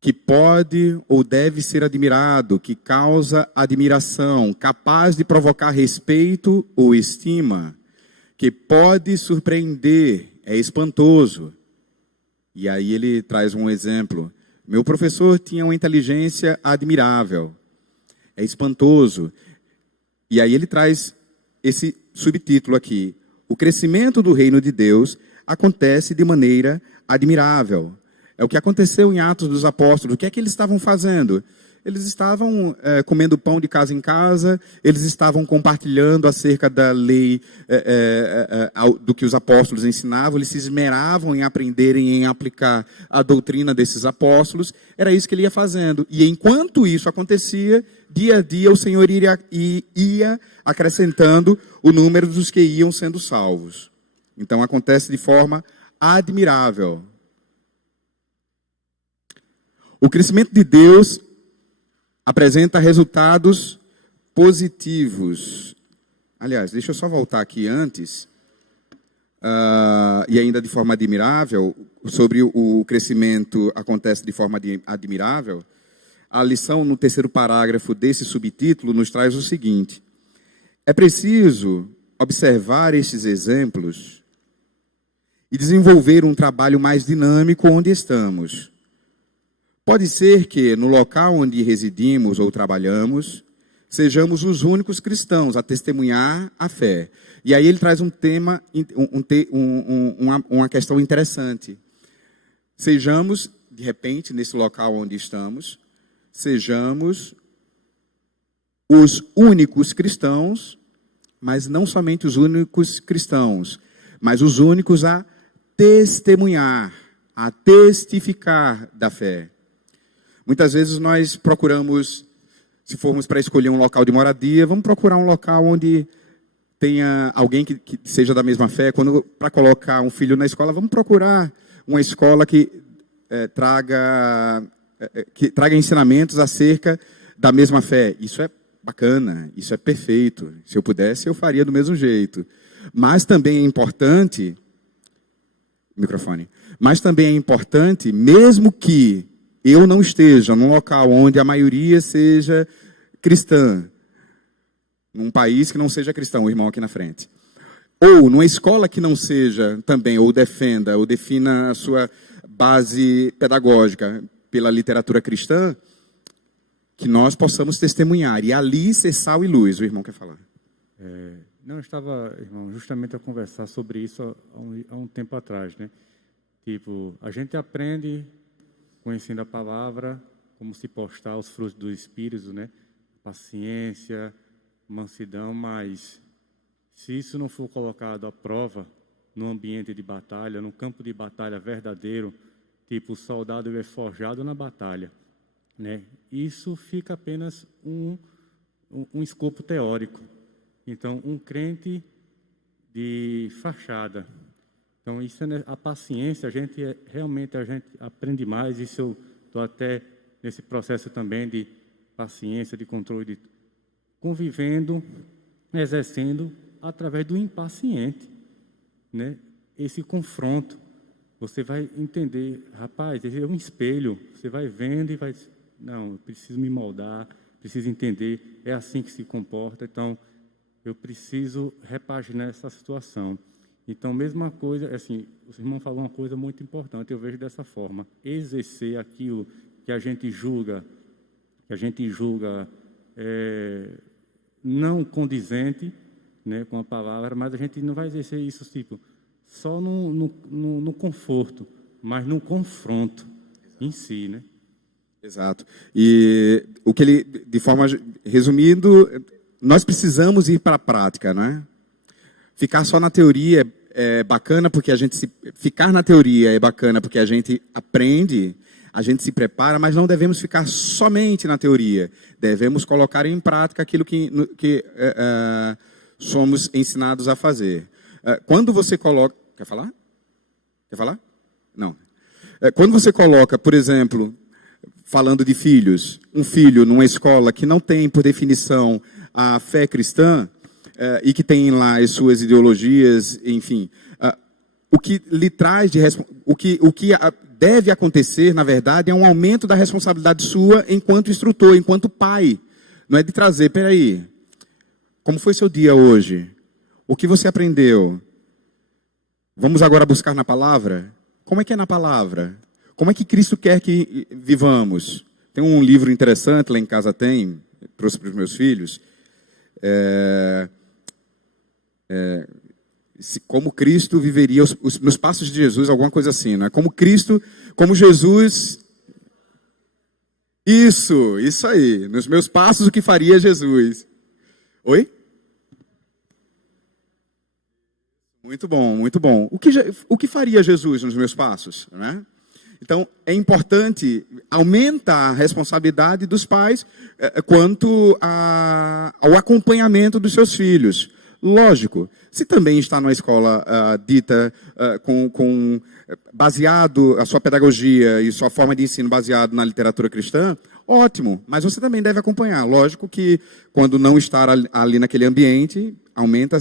Que pode ou deve ser admirado, que causa admiração, capaz de provocar respeito ou estima, que pode surpreender, é espantoso. E aí ele traz um exemplo. Meu professor tinha uma inteligência admirável, é espantoso. E aí ele traz esse subtítulo aqui: o crescimento do reino de Deus acontece de maneira admirável. É o que aconteceu em Atos dos Apóstolos. O que é que eles estavam fazendo? eles estavam comendo pão de casa em casa, eles estavam compartilhando acerca da lei, do que os apóstolos ensinavam, eles se esmeravam em aprenderem, em aplicar a doutrina desses apóstolos, era isso que ele ia fazendo. E enquanto isso acontecia, dia a dia o Senhor ia acrescentando o número dos que iam sendo salvos. Então acontece de forma admirável. O crescimento de Deus apresenta resultados positivos. Aliás, deixa eu só voltar aqui antes, e ainda de forma admirável, sobre o crescimento acontece de forma admirável. A lição no 3º parágrafo desse subtítulo nos traz o seguinte: é preciso observar estes exemplos e desenvolver um trabalho mais dinâmico onde estamos. Pode ser que, no local onde residimos ou trabalhamos, sejamos os únicos cristãos a testemunhar a fé. E aí ele traz um tema, uma questão interessante. Sejamos, de repente, nesse local onde estamos, sejamos os únicos cristãos, mas não somente os únicos cristãos, mas os únicos a testemunhar, a testificar da fé. Muitas vezes nós procuramos, se formos para escolher um local de moradia, vamos procurar um local onde tenha alguém que seja da mesma fé. Para colocar um filho na escola, vamos procurar uma escola que traga ensinamentos acerca da mesma fé. Isso é bacana, isso é perfeito. Se eu pudesse, eu faria do mesmo jeito. Mas também é importante, mesmo que eu não esteja num local onde a maioria seja cristã, num país que não seja cristão, o irmão aqui na frente, ou numa escola que não seja também, ou defina a sua base pedagógica pela literatura cristã, que nós possamos testemunhar, e ali ser sal e luz. O irmão quer falar. Não, estava, irmão, justamente a conversar sobre isso há um tempo atrás, né? Tipo, a gente aprende conhecendo a palavra, como se postar os frutos do Espírito, né? Paciência, mansidão, mas se isso não for colocado à prova no ambiente de batalha, no campo de batalha verdadeiro, tipo, o soldado é forjado na batalha, né? Isso fica apenas um escopo teórico. Então, um crente de fachada. Então, isso é a paciência, realmente a gente aprende mais. Isso eu estou até nesse processo também de paciência, de controle, convivendo, exercendo através do impaciente, né? Esse confronto, você vai entender, rapaz, esse é um espelho, você vai vendo e vai, não, eu preciso me moldar, preciso entender, é assim que se comporta, então eu preciso repaginar essa situação. Então, mesma coisa, assim, o irmão falou uma coisa muito importante, eu vejo dessa forma, exercer aquilo que a gente julga não condizente, né, com a palavra, mas a gente não vai exercer isso, tipo, só no conforto, mas no confronto em si, né? Exato. E o que ele, de forma resumindo, nós precisamos ir para a prática, não é? Ficar só na teoria é bacana porque ficar na teoria é bacana porque a gente aprende, a gente se prepara, mas não devemos ficar somente na teoria. Devemos colocar em prática aquilo que somos ensinados a fazer. Quando você coloca... Quer falar? Quer falar? Não. Quando você coloca, por exemplo, falando de filhos, um filho numa escola que não tem, por definição, a fé cristã, e que tem lá as suas ideologias, enfim, o que lhe traz o que deve acontecer, na verdade, é um aumento da responsabilidade sua enquanto instrutor, enquanto pai. Não é de trazer, peraí, como foi seu dia hoje? O que você aprendeu? Vamos agora buscar na palavra? Como é que é na palavra? Como é que Cristo quer que vivamos? Tem um livro interessante, lá em casa trouxe para os meus filhos, como Cristo viveria nos passos de Jesus, alguma coisa assim, não é? Como Jesus... Isso aí. Nos meus passos, o que faria Jesus? Oi? Muito bom, muito bom. O que faria Jesus nos meus passos? Né? Então, é importante, aumenta a responsabilidade dos pais quanto ao acompanhamento dos seus filhos. Lógico, se também está numa escola dita baseado, a sua pedagogia e sua forma de ensino baseado na literatura cristã, ótimo, mas você também deve acompanhar. Lógico que quando não estar ali naquele ambiente, aumenta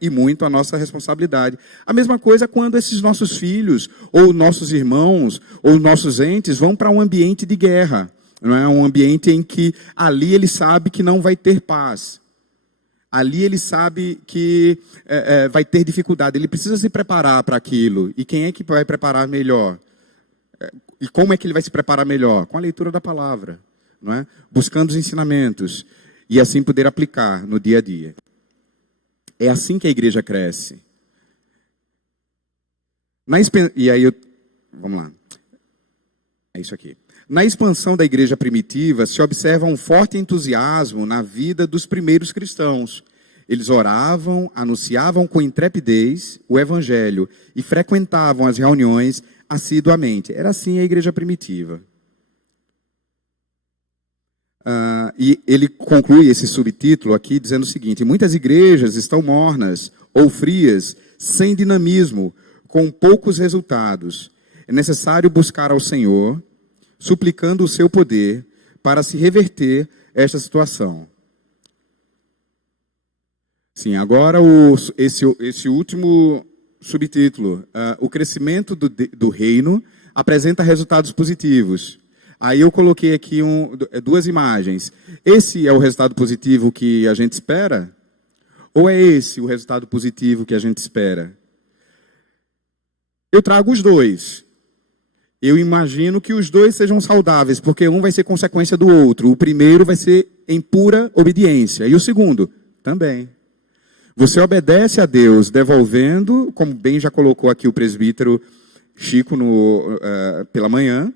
e muito a nossa responsabilidade. A mesma coisa quando esses nossos filhos, ou nossos irmãos, ou nossos entes vão para um ambiente de guerra, não é? Um ambiente em que ali ele sabe que não vai ter paz. Ali ele sabe que vai ter dificuldade. Ele precisa se preparar para aquilo. E quem é que vai preparar melhor? E como é que ele vai se preparar melhor? Com a leitura da palavra, não é? Buscando os ensinamentos. E assim poder aplicar no dia a dia. É assim que a igreja cresce. Vamos lá. É isso aqui. Na expansão da igreja primitiva, se observa um forte entusiasmo na vida dos primeiros cristãos. Eles oravam, anunciavam com intrepidez o evangelho e frequentavam as reuniões assiduamente. Era assim a igreja primitiva. E ele conclui esse subtítulo aqui dizendo o seguinte: muitas igrejas estão mornas ou frias, sem dinamismo, com poucos resultados. É necessário buscar ao Senhor, suplicando o seu poder para se reverter esta situação. Sim, agora esse último subtítulo, o crescimento do reino apresenta resultados positivos. Aí eu coloquei aqui duas imagens. Esse é o resultado positivo que a gente espera? Ou é esse o resultado positivo que a gente espera? Eu trago os dois. Eu imagino que os dois sejam saudáveis, porque um vai ser consequência do outro. O primeiro vai ser em pura obediência. E o segundo, também. Você obedece a Deus devolvendo, como bem já colocou aqui o presbítero Chico pela manhã,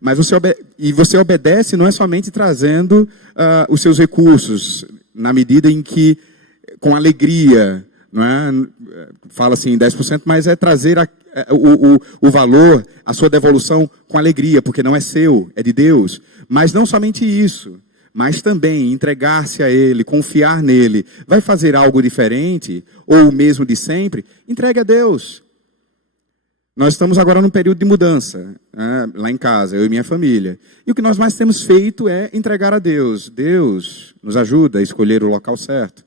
mas você obedece não é somente trazendo os seus recursos, na medida em que, com alegria, não é? Fala assim 10%, mas é trazer o valor, a sua devolução com alegria, porque não é seu, é de Deus. Mas não somente isso, mas também entregar-se a Ele, confiar nele. Vai fazer algo diferente, ou o mesmo de sempre? Entregue a Deus. Nós estamos agora num período de mudança, lá em casa, eu e minha família. E o que nós mais temos feito é entregar a Deus. Deus nos ajuda a escolher o local certo.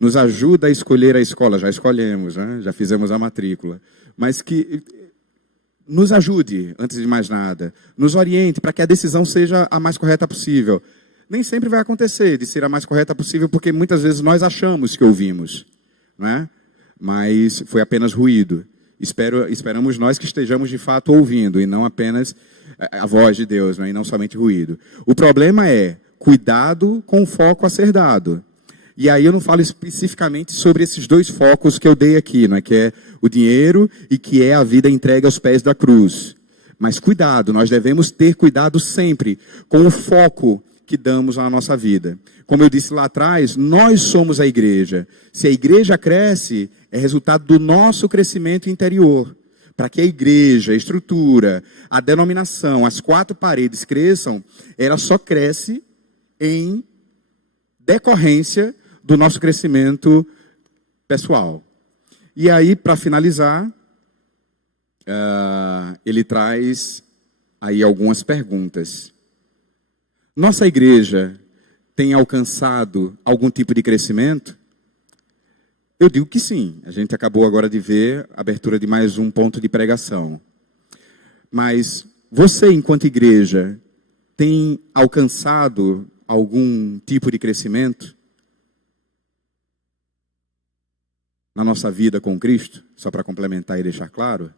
Nos ajuda a escolher a escola. Já escolhemos, né? Já fizemos a matrícula. Mas que nos ajude, antes de mais nada. Nos oriente para que a decisão seja a mais correta possível. Nem sempre vai acontecer de ser a mais correta possível, porque muitas vezes nós achamos que ouvimos, não é? Mas foi apenas ruído. Esperamos nós que estejamos de fato ouvindo, e não apenas a voz de Deus, não é? E não somente ruído. O problema é cuidado com o foco a ser dado. E aí eu não falo especificamente sobre esses dois focos que eu dei aqui, não é? Que é o dinheiro e que é a vida entregue aos pés da cruz. Mas cuidado, nós devemos ter cuidado sempre com o foco que damos à nossa vida. Como eu disse lá atrás, nós somos a igreja. Se a igreja cresce, é resultado do nosso crescimento interior. Para que a igreja, a estrutura, a denominação, as quatro paredes cresçam, ela só cresce em decorrência do nosso crescimento pessoal. E aí, para finalizar, ele traz aí algumas perguntas. Nossa igreja tem alcançado algum tipo de crescimento? Eu digo que sim. A gente acabou agora de ver a abertura de mais um ponto de pregação. Mas você, enquanto igreja, tem alcançado algum tipo de crescimento na nossa vida com Cristo? Só para complementar e deixar claro.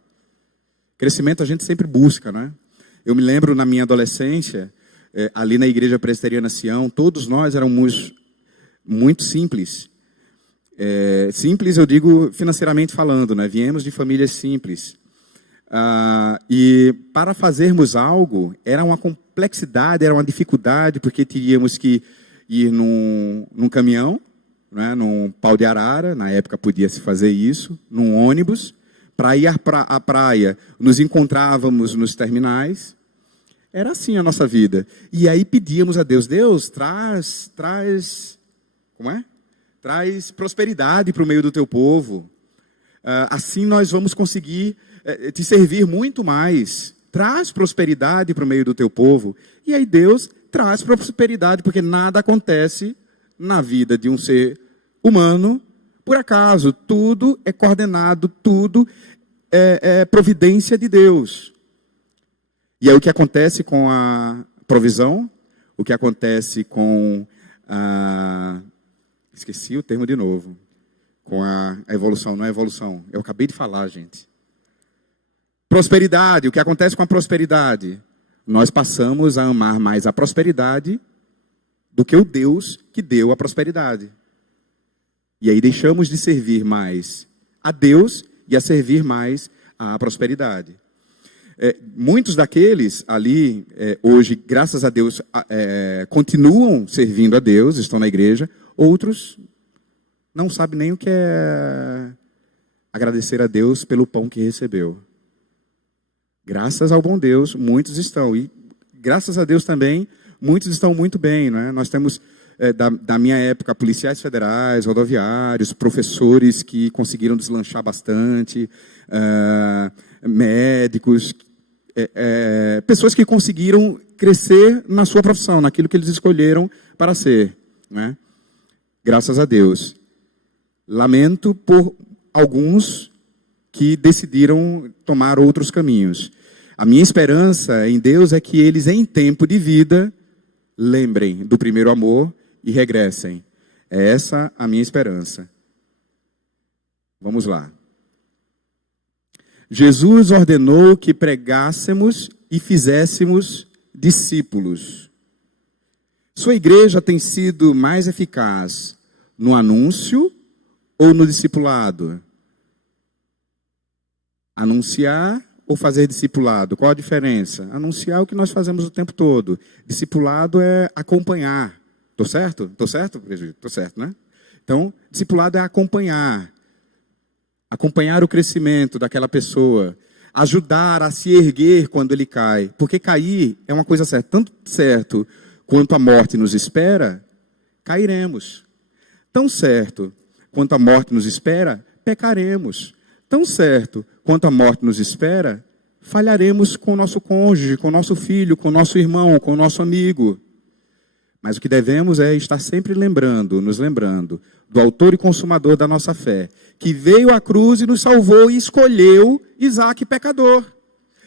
Crescimento a gente sempre busca, né? Eu me lembro na minha adolescência, ali na Igreja Presbiteriana Sião, todos nós éramos muito simples. Simples, eu digo financeiramente falando, né? Viemos de famílias simples. E para fazermos algo, era uma complexidade, era uma dificuldade, porque teríamos que ir num caminhão, né, num pau de arara, na época podia-se fazer isso, num ônibus, para ir à praia. Nos encontrávamos nos terminais. Era assim a nossa vida. E aí pedíamos a Deus, Deus, traz prosperidade para o meio do teu povo. Assim nós vamos conseguir te servir muito mais. Traz prosperidade para o meio do teu povo. E aí Deus traz prosperidade, porque nada acontece na vida de um ser humano por acaso. Tudo é coordenado, tudo é providência de Deus. E aí o que acontece com a provisão, o que acontece com esqueci o termo de novo. Com a evolução, não é evolução. Eu acabei de falar, gente. Prosperidade, o que acontece com a prosperidade? Nós passamos a amar mais a prosperidade do que o Deus que deu a prosperidade. E aí deixamos de servir mais a Deus e a servir mais à prosperidade. Muitos daqueles ali, hoje, graças a Deus, continuam servindo a Deus, estão na igreja. Outros não sabem nem o que é agradecer a Deus pelo pão que recebeu. Graças ao bom Deus, muitos estão. E graças a Deus também, muitos estão muito bem. Não é? Nós temos, da minha época, policiais federais, rodoviários, professores que conseguiram deslanchar bastante, médicos, pessoas que conseguiram crescer na sua profissão, naquilo que eles escolheram para ser. Não é? Graças a Deus. Lamento por alguns que decidiram tomar outros caminhos. A minha esperança em Deus é que eles, em tempo de vida, lembrem do primeiro amor e regressem. É essa a minha esperança. Vamos lá. Jesus ordenou que pregássemos e fizéssemos discípulos. Sua igreja tem sido mais eficaz no anúncio ou no discipulado? Anunciar ou fazer discipulado? Qual a diferença? Anunciar é o que nós fazemos o tempo todo. Discipulado é acompanhar. Estou certo? Estou certo, presbítero? Estou certo, né? Então, discipulado é acompanhar. Acompanhar o crescimento daquela pessoa. Ajudar a se erguer quando ele cai. Porque cair é uma coisa certa. Tanto certo quanto a morte nos espera, cairemos. Tão certo quanto a morte nos espera, pecaremos. Tão certo quanto a morte nos espera, falharemos com o nosso cônjuge, com o nosso filho, com o nosso irmão, com o nosso amigo. Mas o que devemos é estar sempre nos lembrando do autor e consumador da nossa fé, que veio à cruz e nos salvou e escolheu Isaac pecador,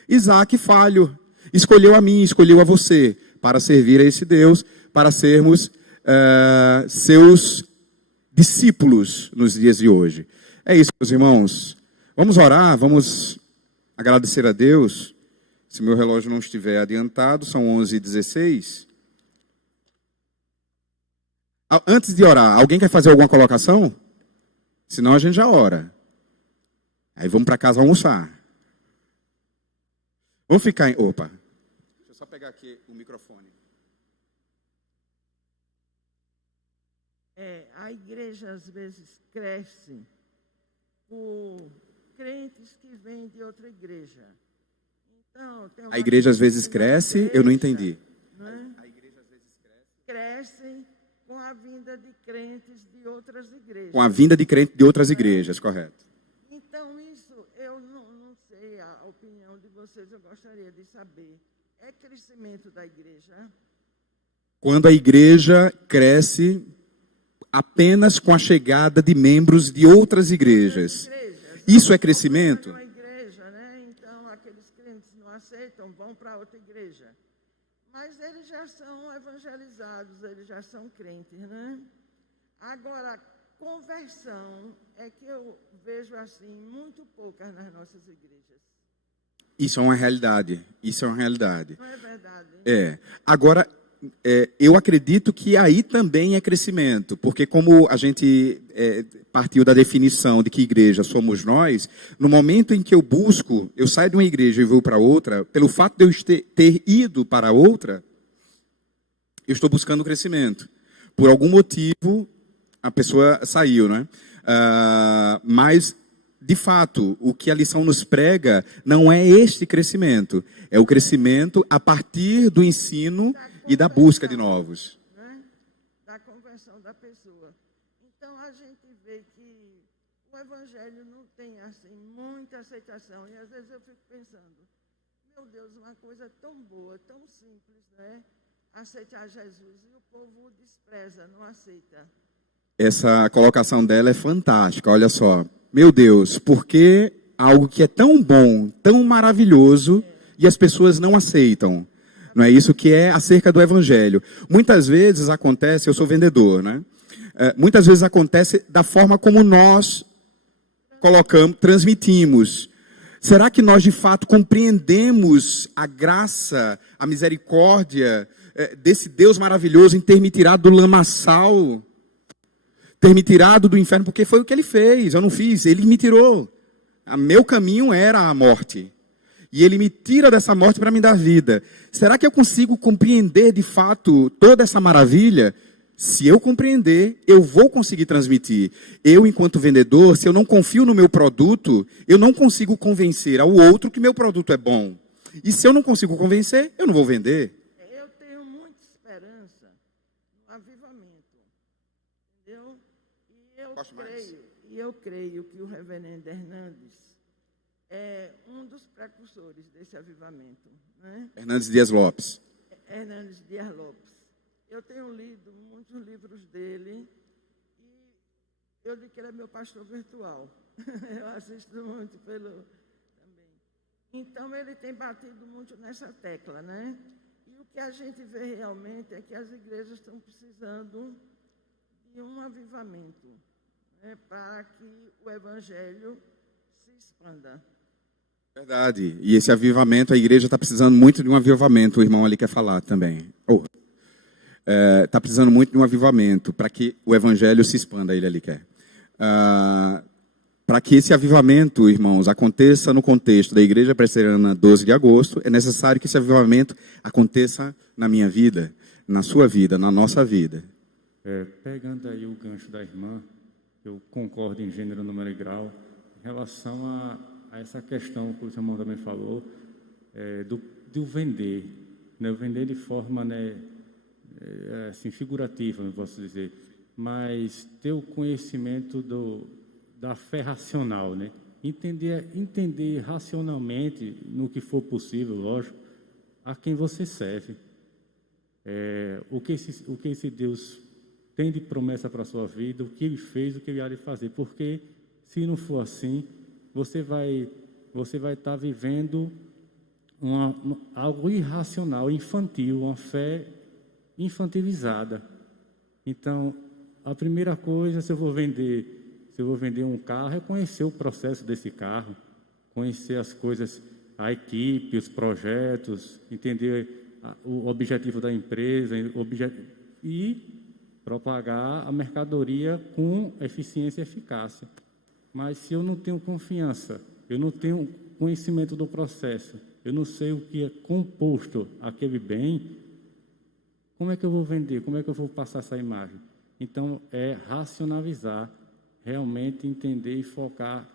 Isaac falho, escolheu a mim, escolheu a você, para servir a esse Deus, para sermos seus discípulos nos dias de hoje. É isso, meus irmãos. Vamos orar, vamos agradecer a Deus. Se meu relógio não estiver adiantado, são 11h16. Antes de orar, alguém quer fazer alguma colocação? Senão a gente já ora. Aí vamos para casa almoçar. Vamos ficar em... Opa. Deixa eu só pegar aqui o microfone. A igreja às vezes cresce por crentes que vêm de outra igreja. Então, a igreja às vezes cresce, eu não entendi. Não é? A igreja às vezes cresce com a vinda de crentes de outras igrejas. Com a vinda de crentes de outras igrejas, correto. Então, isso eu não sei a opinião de vocês, eu gostaria de saber. É crescimento da igreja? Quando a igreja cresce apenas com a chegada de membros de outras igrejas. Isso é crescimento? Uma igreja, né? Então, aqueles crentes não aceitam, vão para outra igreja. Mas eles já são evangelizados, eles já são crentes, né? Agora, conversão é que eu vejo assim, muito poucas nas nossas igrejas. Isso é uma realidade. Isso é uma realidade. Não é verdade? É. Agora, eu acredito que aí também é crescimento, porque como a gente partiu da definição de que igreja somos nós, no momento em que eu busco, eu saio de uma igreja e vou para outra, pelo fato de eu ter ido para outra, eu estou buscando crescimento. Por algum motivo, a pessoa saiu, né? Mas, de fato, o que a lição nos prega não é este crescimento, é o crescimento a partir do ensino e da busca de novos. Né? Da conversão da pessoa. Então, a gente vê que o Evangelho não tem, assim, muita aceitação. E, às vezes, eu fico pensando, meu Deus, uma coisa tão boa, tão simples, né? Aceitar Jesus. E o povo despreza, não aceita. Essa colocação dela é fantástica, olha só. Meu Deus, por que algo que é tão bom, tão maravilhoso, e as pessoas não aceitam? Não é isso que é acerca do Evangelho. Muitas vezes acontece, eu sou vendedor, né? Muitas vezes acontece da forma como nós colocamos, transmitimos. Será que nós de fato compreendemos a graça, a misericórdia desse Deus maravilhoso em ter me tirado do lamaçal, ter me tirado do inferno, porque foi o que ele fez, eu não fiz, ele me tirou. O meu caminho era a morte. E ele me tira dessa morte para me dar vida. Será que eu consigo compreender de fato toda essa maravilha? Se eu compreender, eu vou conseguir transmitir. Eu, enquanto vendedor, se eu não confio no meu produto, eu não consigo convencer ao outro que meu produto é bom. E se eu não consigo convencer, eu não vou vender. Eu tenho muita esperança no avivamento. Entendeu? E eu creio que o reverendo Hernandes é um dos precursores desse avivamento. Né? Hernandes Dias Lopes. Hernandes Dias Lopes. Eu tenho lido muitos livros dele e eu digo que ele é meu pastor virtual. Eu assisto muito pelo também. Então, ele tem batido muito nessa tecla, né? E o que a gente vê realmente é que as igrejas estão precisando de um avivamento, né? Para que o evangelho se expanda. Verdade. E esse avivamento, a igreja está precisando muito de um avivamento. O irmão ali quer falar também. Está precisando muito de um avivamento para que o evangelho se expanda, ele ali quer. Para que esse avivamento, irmãos, aconteça no contexto da Igreja Presbiteriana 12 de agosto, é necessário que esse avivamento aconteça na minha vida, na sua vida, na nossa vida. Pegando aí o gancho da irmã, eu concordo em gênero, número e grau, em relação a essa questão que o irmão também falou, do vender, né? O vender de forma, né, assim, figurativa, não posso dizer, mas ter o conhecimento da fé racional, né? Entender racionalmente, no que for possível, lógico, a quem você serve. O que esse Deus tem de promessa para a sua vida, o que ele fez, o que ele há de fazer. Porque, se não for assim, você vai estar vivendo algo irracional, infantil, uma fé infantilizada. Então, a primeira coisa, se eu vou vender um carro, é conhecer o processo desse carro, conhecer as coisas, a equipe, os projetos, entender o objetivo da empresa e propagar a mercadoria com eficiência e eficácia. Mas se eu não tenho confiança, eu não tenho conhecimento do processo, eu não sei o que é composto aquele bem, como é que eu vou vender? Como é que eu vou passar essa imagem? Então, é racionalizar, realmente entender e focar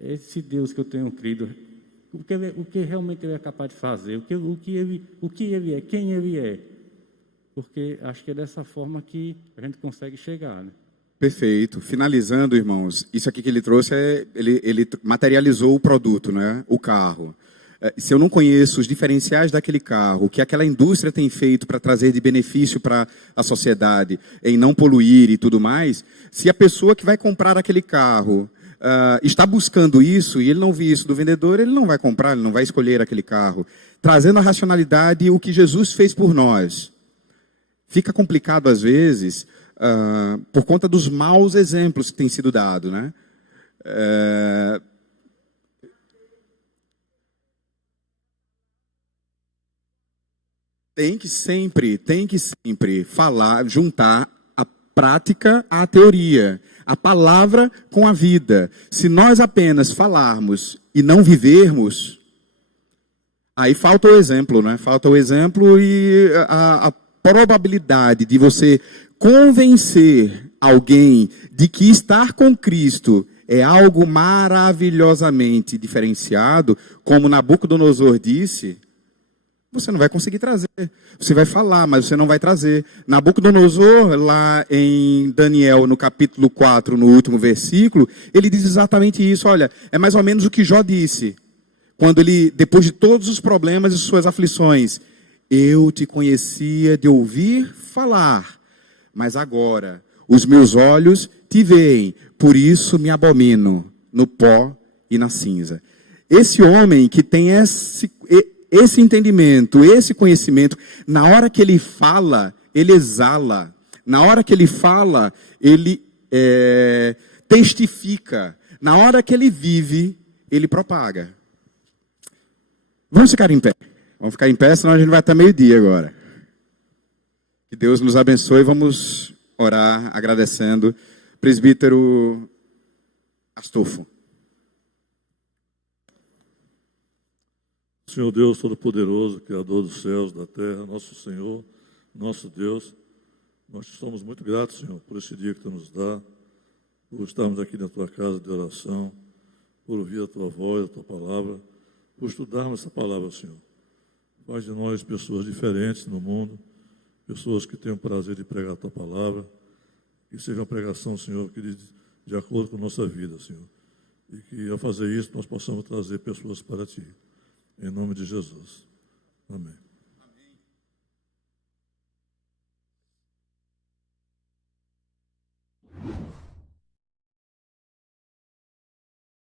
esse Deus que eu tenho crido, o que realmente ele é capaz de fazer, o que ele é, quem ele é. Porque acho que é dessa forma que a gente consegue chegar, né? Perfeito. Finalizando, irmãos, isso aqui que ele trouxe, ele materializou o produto, né? O carro. Se eu não conheço os diferenciais daquele carro, o que aquela indústria tem feito para trazer de benefício para a sociedade, em não poluir e tudo mais, se a pessoa que vai comprar aquele carro está buscando isso e ele não vê isso do vendedor, ele não vai comprar, ele não vai escolher aquele carro. Trazendo a racionalidade o que Jesus fez por nós. Fica complicado às vezes por conta dos maus exemplos que têm sido dados, né? Tem que sempre falar, juntar a prática à teoria, a palavra com a vida. Se nós apenas falarmos e não vivermos, aí falta o exemplo, né? Falta o exemplo e a probabilidade de você convencer alguém de que estar com Cristo é algo maravilhosamente diferenciado, como Nabucodonosor disse, você não vai conseguir trazer. Você vai falar, mas você não vai trazer. Nabucodonosor, lá em Daniel, no capítulo 4, no último versículo, ele diz exatamente isso. Olha, é mais ou menos o que Jó disse. Quando ele, depois de todos os problemas e suas aflições, eu te conhecia de ouvir falar, mas agora os meus olhos te veem, por isso me abomino no pó e na cinza. Esse homem que tem esse entendimento, esse conhecimento, na hora que ele fala, ele exala. Na hora que ele fala, ele testifica. Na hora que ele vive, ele propaga. Vamos ficar em pé. Vamos ficar em pé, senão a gente vai até meio-dia agora. Que Deus nos abençoe. Vamos orar agradecendo. Presbítero Astolfo. Senhor Deus Todo-Poderoso, Criador dos céus, da terra, nosso Senhor, nosso Deus, nós somos muito gratos, Senhor, por esse dia que Tu nos dá, por estarmos aqui na Tua casa de oração, por ouvir a Tua voz, a Tua palavra, por estudarmos essa palavra, Senhor. Faz de nós pessoas diferentes no mundo, pessoas que tenham o prazer de pregar a Tua palavra, que seja uma pregação, Senhor, que de acordo com a nossa vida, Senhor. E que ao fazer isso nós possamos trazer pessoas para Ti. Em nome de Jesus. Amém.